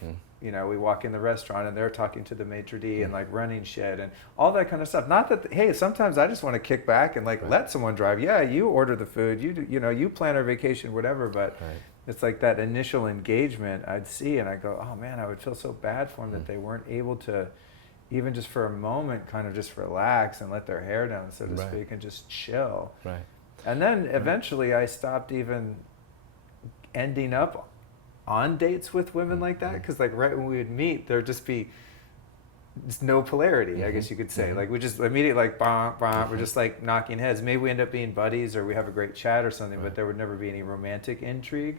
you know, we walk in the restaurant and they're talking to the maitre d' and like running shit and all that kind of stuff. Not that, hey, sometimes I just want to kick back and like let someone drive. Yeah, you order the food, you do, you know, you plan our vacation, whatever. But it's like that initial engagement I'd see and I go, oh man, I would feel so bad for them that they weren't able to even just for a moment kind of just relax and let their hair down, so to speak, and just chill. Right. And then eventually I stopped even ending up on dates with women like that, because like right when we would meet, there'd just be just no polarity, I guess you could say. Like we just immediately like, bah, bah, we're just like knocking heads. Maybe we end up being buddies or we have a great chat or something, but there would never be any romantic intrigue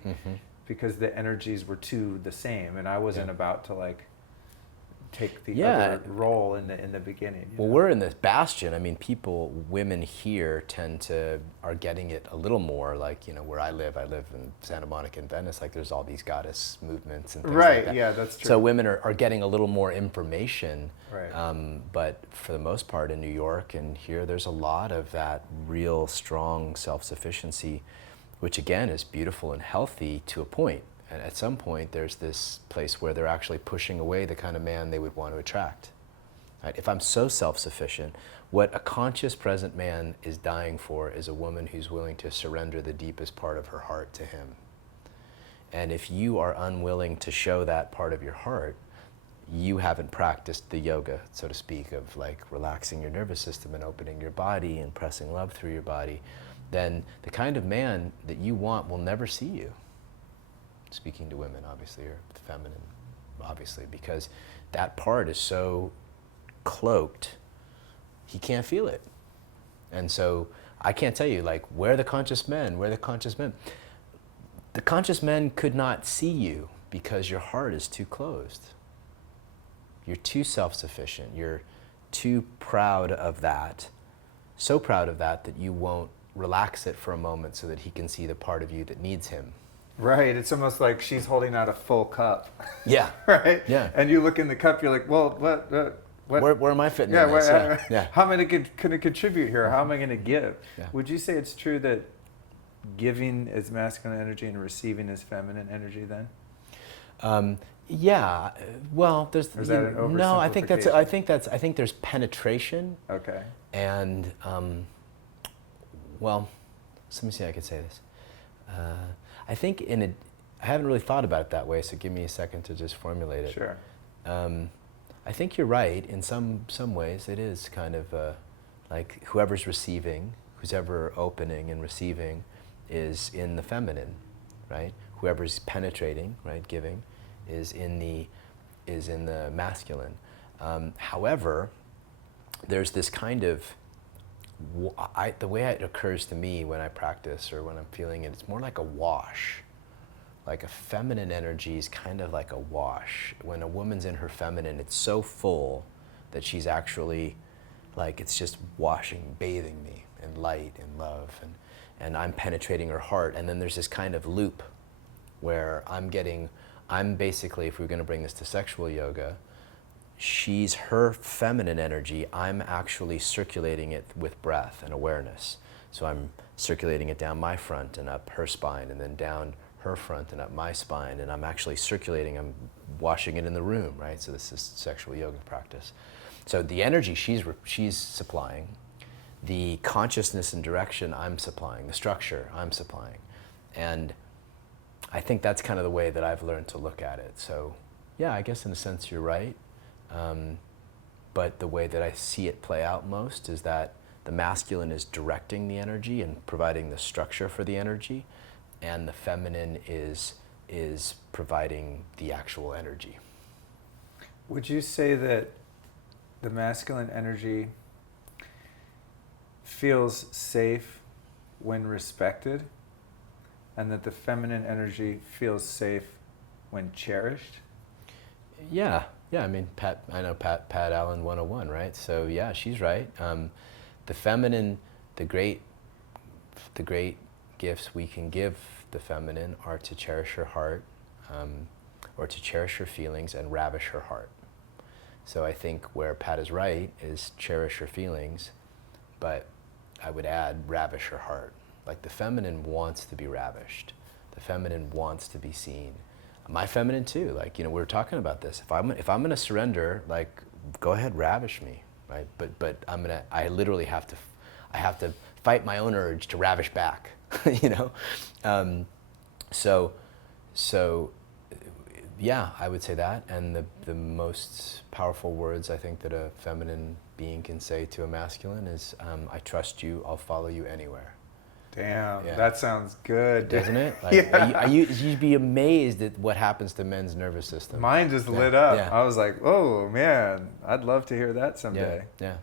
because the energies were too the same, and I wasn't about to like take the other role in the beginning. Well, we're in this bastion. I mean, women here are getting it a little more. Like, you know, where I live in Santa Monica and Venice. Like, there's all these goddess movements and things like that. Yeah, that's true. So women are getting a little more information. Right. But for the most part, in New York and here, there's a lot of that real strong self-sufficiency, which again is beautiful and healthy to a point. And at some point, there's this place where they're actually pushing away the kind of man they would want to attract. Right? If I'm so self-sufficient, what a conscious present man is dying for is a woman who's willing to surrender the deepest part of her heart to him. And if you are unwilling to show that part of your heart, you haven't practiced the yoga, so to speak, of like relaxing your nervous system and opening your body and pressing love through your body, then the kind of man that you want will never see you. Speaking to women, obviously, or feminine, obviously, because that part is so cloaked, he can't feel it. And so I can't tell you, like, where are the conscious men? Where are the conscious men? The conscious men could not see you because your heart is too closed. You're too self-sufficient. You're too proud of that, so proud of that that you won't relax it for a moment so that he can see the part of you that needs him. Right, it's almost like she's holding out a full cup. Yeah. Right? Yeah. And you look in the cup, you're like, well, what? Where am I fitting Yeah, in this? Yeah. How am I going to contribute here? How am I going to give? Yeah. Would you say it's true that giving is masculine energy and receiving is feminine energy then? Yeah. Well, there's Or is that an no. I think there's penetration. Okay. And well, let me see how I could say this. I think I haven't really thought about it that way, so give me a second to just formulate it. Sure. I think you're right. In some ways, it is kind of like whoever's receiving, who's ever opening and receiving, is in the feminine, right? Whoever's penetrating, right, giving, is in the masculine. However, there's this kind of the way it occurs to me when I practice or when I'm feeling it, it's more like a wash. Like a feminine energy is kind of like a wash. When a woman's in her feminine, it's so full that she's actually like, it's just washing, bathing me in light and love, and I'm penetrating her heart. And then there's this kind of loop where I'm basically, if we're going to bring this to sexual yoga, she's her feminine energy, I'm actually circulating it with breath and awareness. So I'm circulating it down my front and up her spine, and then down her front and up my spine, and I'm actually circulating, I'm washing it in the room, right? So this is sexual yoga practice. So the energy she's supplying, the consciousness and direction I'm supplying, the structure I'm supplying. And I think that's kind of the way that I've learned to look at it. So yeah, I guess in a sense you're right. But the way that I see it play out most is that the masculine is directing the energy and providing the structure for the energy, and the feminine is providing the actual energy. Would you say that the masculine energy feels safe when respected, and that the feminine energy feels safe when cherished? Yeah, I mean, I know Pat Allen 101, right? So yeah, she's right. The feminine, the great gifts we can give the feminine are to cherish her heart, or to cherish her feelings and ravish her heart. So I think where Pat is right is cherish her feelings, but I would add ravish her heart. Like the feminine wants to be ravished. The feminine wants to be seen. My feminine too, like, we were talking about this. If I'm gonna surrender, like, go ahead, ravish me, right? But I literally have to fight my own urge to ravish back, So yeah, I would say that. And the most powerful words I think that a feminine being can say to a masculine is, I trust you, I'll follow you anywhere. Damn, that sounds good. Doesn't it? Like, yeah. You'd be amazed at what happens to men's nervous system. Mine just lit up. Yeah. I was like, oh man, I'd love to hear that someday. Yeah.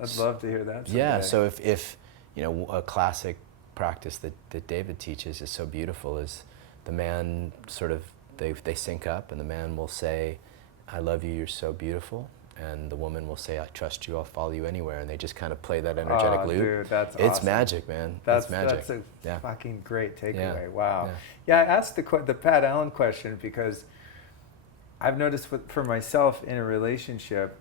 I'd love to hear that someday. Yeah, so if a classic practice that David teaches is so beautiful is the man sort of, they sync up, and the man will say, I love you, you're so beautiful. And the woman will say, I trust you, I'll follow you anywhere. And they just kind of play that energetic loop. Dude, that's It's awesome. Magic, man. That's magic. That's a fucking great takeaway. Yeah. Wow. Yeah, I asked the Pat Allen question because I've noticed for myself in a relationship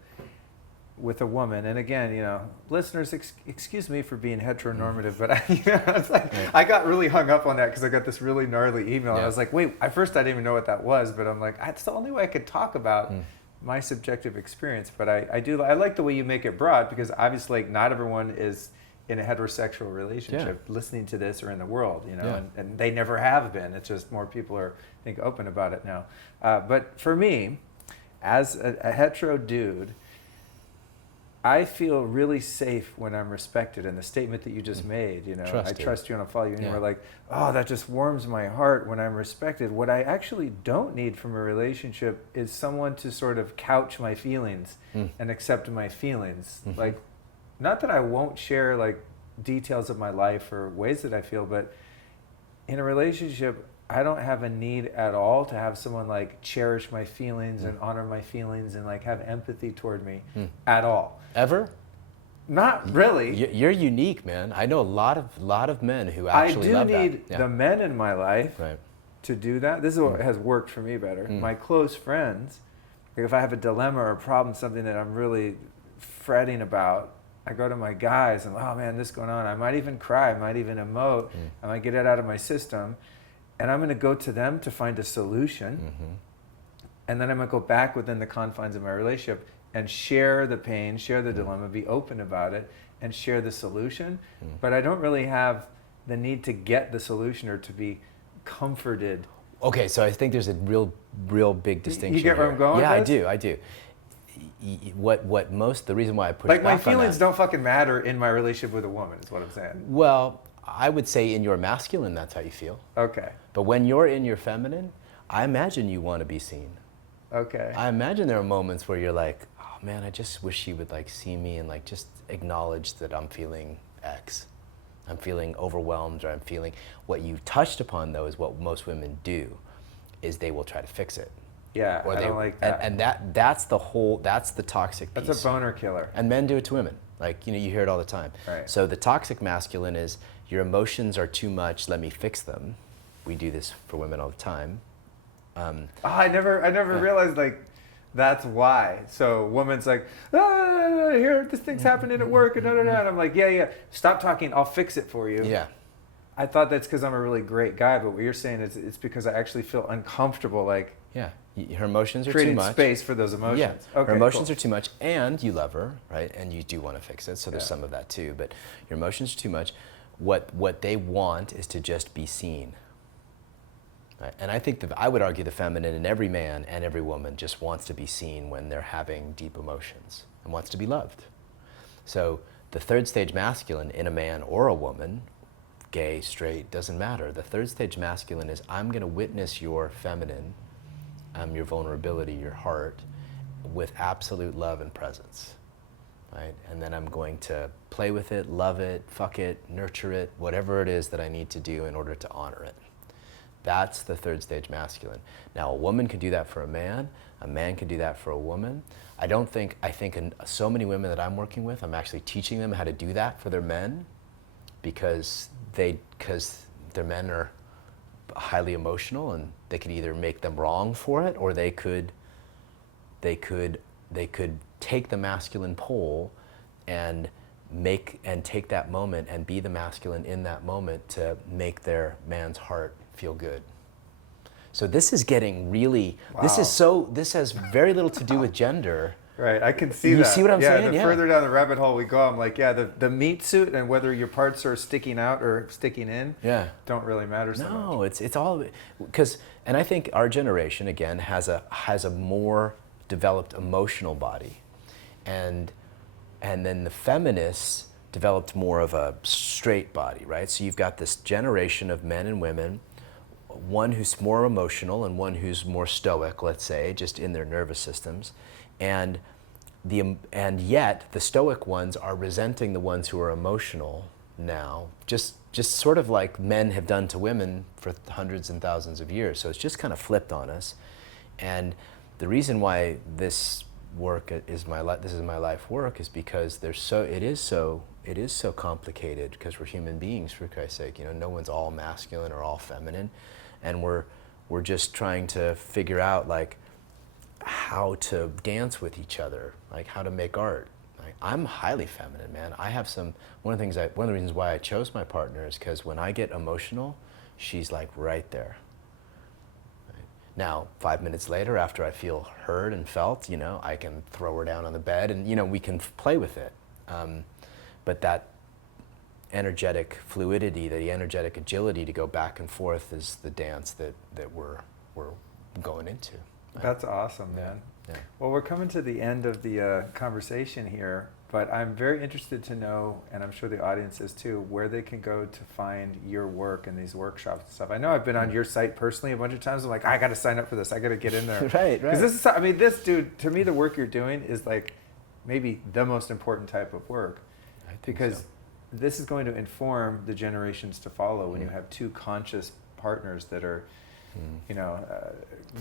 with a woman, and again, listeners, excuse me for being heteronormative, but it's like, I got really hung up on that because I got this really gnarly email. I was like, wait, at first I didn't even know what that was, but I'm like, that's the only way I could talk about my subjective experience. But I like the way you make it broad, because obviously not everyone is in a heterosexual relationship listening to this or in the world, and they never have been. It's just more people are, I think, open about it now. But for me, as a hetero dude, I feel really safe when I'm respected. And the statement that you just made, I trust you and I'll follow you anywhere, like, oh, that just warms my heart when I'm respected. What I actually don't need from a relationship is someone to sort of couch my feelings and accept my feelings. Like, not that I won't share like details of my life or ways that I feel, but in a relationship, I don't have a need at all to have someone like cherish my feelings and honor my feelings and like have empathy toward me at all. Ever? Not really. You're unique, man. I know a lot of men who actually love that. I do need the men in my life to do that. This is what has worked for me better. My close friends, like if I have a dilemma or a problem, something that I'm really fretting about, I go to my guys and, oh man, this is going on. I might even cry, I might even emote, I might get it out of my system. And I'm going to go to them to find a solution. And then I'm going to go back within the confines of my relationship and share the pain, share the dilemma, be open about it, and share the solution. But I don't really have the need to get the solution or to be comforted. Okay, so I think there's a real big distinction. You get where here. I'm going? Yeah, with? I do. The reason why I push like back on my feelings that, don't fucking matter in my relationship with a woman, is what I'm saying. Well, I would say in your masculine, that's how you feel. Okay. But when you're in your feminine, I imagine you want to be seen. Okay. I imagine there are moments where you're like, oh man, I just wish she would like see me and like just acknowledge that I'm feeling X. I'm feeling overwhelmed, or I'm feeling, what you touched upon though is what most women do, is they will try to fix it. Yeah, Or I don't like that. And that's the toxic piece. That's a boner killer. And men do it to women. Like, you hear it all the time. Right. So the toxic masculine is, your emotions are too much, let me fix them. We do this for women all the time. I never realized like that's why. So woman's like, here, this thing's happening at work, and and I'm like, yeah, stop talking, I'll fix it for you. Yeah. I thought that's because I'm a really great guy, but what you're saying is it's because I actually feel uncomfortable, like Yeah. Her emotions are too creating much. space for those emotions. Yeah. Okay, her emotions cool. are too much, and you love her, right? And you do want to fix it, so there's some of that too. But your emotions are too much. What they want is to just be seen. Right? And I think I would argue the feminine in every man and every woman just wants to be seen when they're having deep emotions and wants to be loved. So the third stage masculine in a man or a woman, gay, straight, doesn't matter. The third stage masculine is, I'm going to witness your feminine, your vulnerability, your heart, with absolute love and presence. Right? And then I'm going to play with it, love it, fuck it, nurture it, whatever it is that I need to do in order to honor it. That's the third stage masculine. Now, a woman can do that for a man can do that for a woman. I think in so many women that I'm working with, I'm actually teaching them how to do that for their men, because their men are highly emotional, and they could either make them wrong for it, or they could take the masculine pole and take that moment and be the masculine in that moment to make their man's heart feel good. So this is getting really, wow. This has very little to do with gender. Right, I can see You that. see what I'm saying? The Yeah. further down the rabbit hole we go, I'm like, the meat suit and whether your parts are sticking out or sticking in, don't really matter so much. No, it's all, because, and I think our generation again has a more developed emotional body, and then the feminists developed more of a straight body, right? So you've got this generation of men and women, one who's more emotional and one who's more stoic, let's say, just in their nervous systems, and yet the stoic ones are resenting the ones who are emotional now, just sort of like men have done to women for hundreds and thousands of years. So it's just kind of flipped on us. And the reason why this work is my life work is because it is so complicated, because we're human beings, for Christ's sake. No one's all masculine or all feminine, and we're just trying to figure out like how to dance with each other, like how to make art. Like, I'm highly feminine, man. I have one of the reasons why I chose my partner is because when I get emotional, she's like right there. Now, 5 minutes later, after I feel heard and felt, I can throw her down on the bed and, we can play with it. But that energetic fluidity, the energetic agility to go back and forth is the dance that we're going into. That's awesome, man. Yeah. Well, we're coming to the end of the conversation here, but I'm very interested to know, and I'm sure the audience is too, where they can go to find your work and these workshops and stuff. I know I've been on your site personally a bunch of times. I'm like, I got to sign up for this. I got to get in there. Right. Because this dude, to me, the work you're doing is like maybe the most important type of work. I think Because so. this is going to inform the generations to follow when you have two conscious partners that are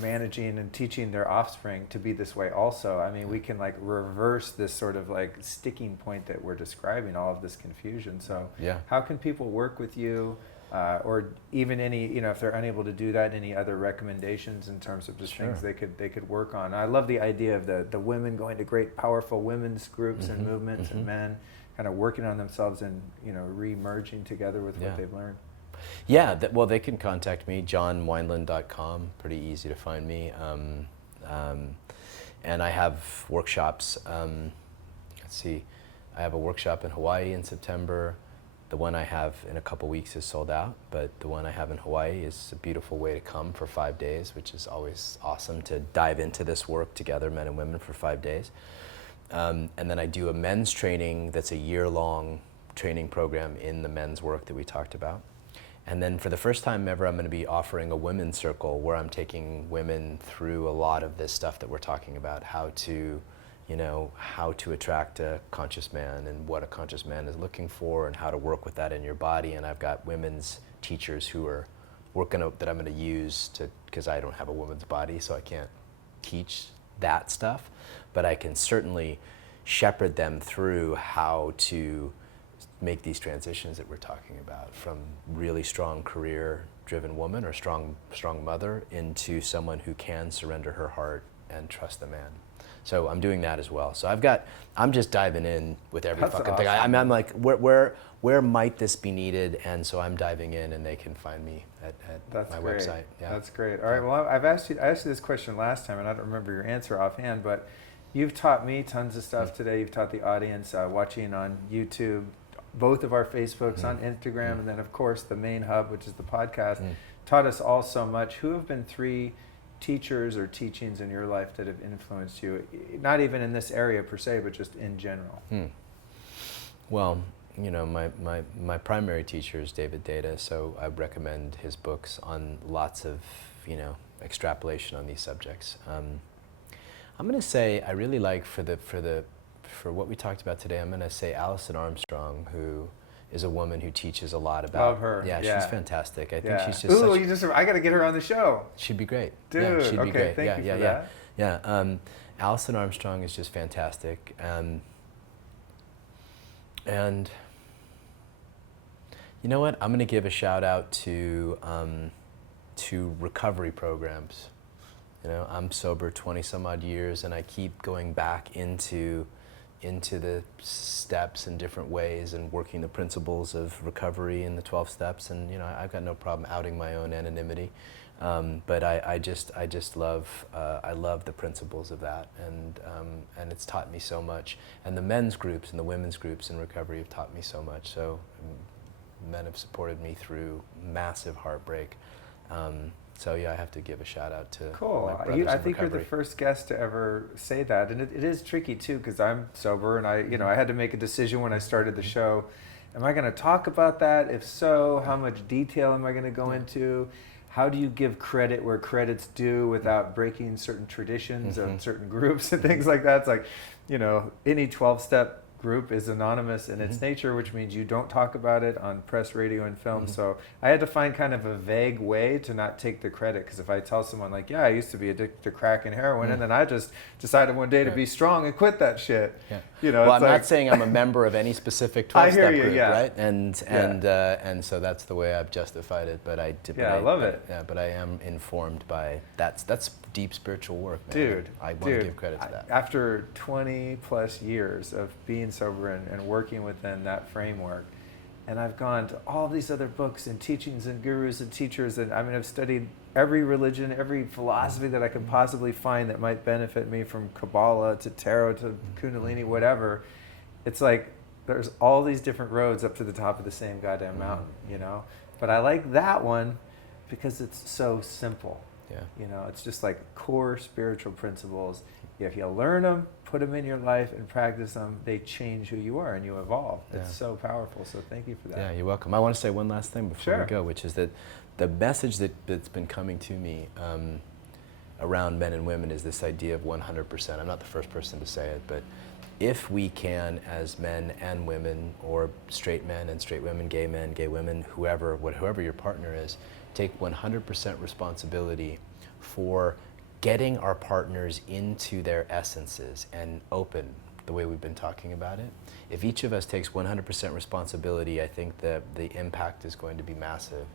managing and teaching their offspring to be this way also. I mean, we can like reverse this sort of like sticking point that we're describing, all of this confusion. So how can people work with you, or even any, if they're unable to do that, any other recommendations in terms of just things they could work on? I love the idea of the women going to great powerful women's groups and movements, and men kind of working on themselves and re-merging together with what they've learned. Yeah, well, they can contact me, johnwineland.com, pretty easy to find me. And I have workshops, let's see, I have a workshop in Hawaii in September. The one I have in a couple weeks is sold out, but the one I have in Hawaii is a beautiful way to come for 5 days, which is always awesome to dive into this work together, men and women, for 5 days. And then I do a men's training that's a year-long training program in the men's work that we talked about. And then for the first time ever, I'm going to be offering a women's circle where I'm taking women through a lot of this stuff that we're talking about, how to how to attract a conscious man and what a conscious man is looking for and how to work with that in your body. And I've got women's teachers who are that I'm going to use because I don't have a woman's body, so I can't teach that stuff, but I can certainly shepherd them through how to make these transitions that we're talking about, from really strong career-driven woman or strong mother into someone who can surrender her heart and trust the man. So I'm doing that as well. So I'm just diving in with every That's fucking awesome. thing. I'm like, where might this be needed? And so I'm diving in, and they can find me at my website. Yeah. That's great. All right. Well, I asked you this question last time, and I don't remember your answer offhand, but you've taught me tons of stuff today. You've taught the audience watching on YouTube, both of our Facebooks, on Instagram, and then of course the main hub, which is the podcast. Taught us all so much. Who have been 3 teachers or teachings in your life that have influenced you, not even in this area per se, but just in general? Well, my primary teacher is David Data, so I recommend his books on lots of, extrapolation on these subjects. I'm going to say I really like for what we talked about today, I'm going to say Alison Armstrong, who is a woman who teaches a lot about. Love her. Yeah, she's fantastic. I think she's just I got to get her on the show. She'd be great. Dude, yeah, she'd be great. Thank you for that. Yeah. Alison Armstrong is just fantastic. And you know what? I'm going to give a shout out to recovery programs. I'm sober 20 some odd years, and I keep going back into the steps in different ways and working the principles of recovery in the 12 steps. And I've got no problem outing my own anonymity, but I just love I love the principles of that, and it's taught me so much. And the men's groups and the women's groups in recovery have taught me so much. So men have supported me through massive heartbreak. So I have to give a shout out to Cool. my brothers I in think recovery. you're the first guest to ever say that, and it is tricky too, because I'm sober, and I had to make a decision when I started the show. Am I going to talk about that? If so, how much detail am I going to go into? How do you give credit where credit's due without breaking certain traditions of certain groups and things like that? It's like, any 12-step group is anonymous in its nature, which means you don't talk about it on press, radio, and film. So I had to find kind of a vague way to not take the credit, because if I tell someone like, I used to be addicted to crack and heroin, and then I just decided one day to be strong and quit that shit. Yeah. Well, I'm not saying I'm a member of any specific 12-step group, right? And so that's the way I've justified it. But I love it. Yeah, but I am informed by that's deep spiritual work, man. Dude, I want to give credit to that. After 20 plus years of being sober and working within that framework, and I've gone to all these other books and teachings and gurus and teachers, and I've studied every religion, every philosophy that I could possibly find that might benefit me, from Kabbalah to Tarot to Kundalini, whatever. It's like there's all these different roads up to the top of the same goddamn mountain, But I like that one because it's so simple. Yeah. It's just like core spiritual principles. If you learn them, put them in your life and practice them, they change who you are and you evolve. It's so powerful. So thank you for that. Yeah, you're welcome. I want to say one last thing before we go, which is that the message that's been coming to me around men and women is this idea of 100%. I'm not the first person to say it, but if we can, as men and women, or straight men and straight women, gay men, gay women, whoever your partner is, take 100% responsibility for getting our partners into their essences and open the way we've been talking about it. If each of us takes 100% responsibility, I think that the impact is going to be massive.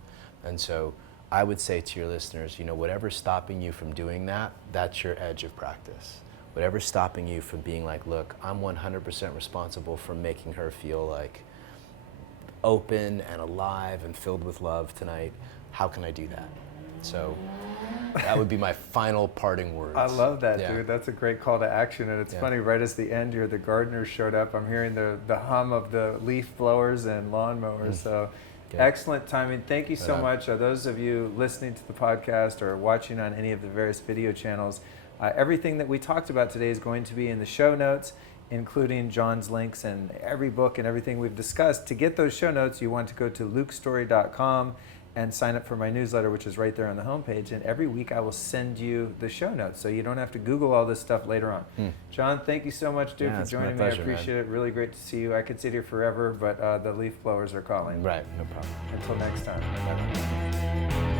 And so I would say to your listeners, whatever's stopping you from doing that, that's your edge of practice. Whatever's stopping you from being like, look, I'm 100% responsible for making her feel like open and alive and filled with love tonight. How can I do that? So that would be my final parting words. I love that, dude. That's a great call to action. And it's funny, right as the end here, the gardeners showed up. I'm hearing the hum of the leaf blowers and lawnmowers. So excellent timing. Thank you so much. Those of you listening to the podcast or watching on any of the various video channels, everything that we talked about today is going to be in the show notes, including John's links and every book and everything we've discussed. To get those show notes, you want to go to lukestorey.com and sign up for my newsletter, which is right there on the homepage. And every week I will send you the show notes, so you don't have to Google all this stuff later on. John, thank you so much, dude, for joining me. I appreciate it. Really great to see you. I could sit here forever, but the leaf blowers are calling. Right, no problem. Until next time.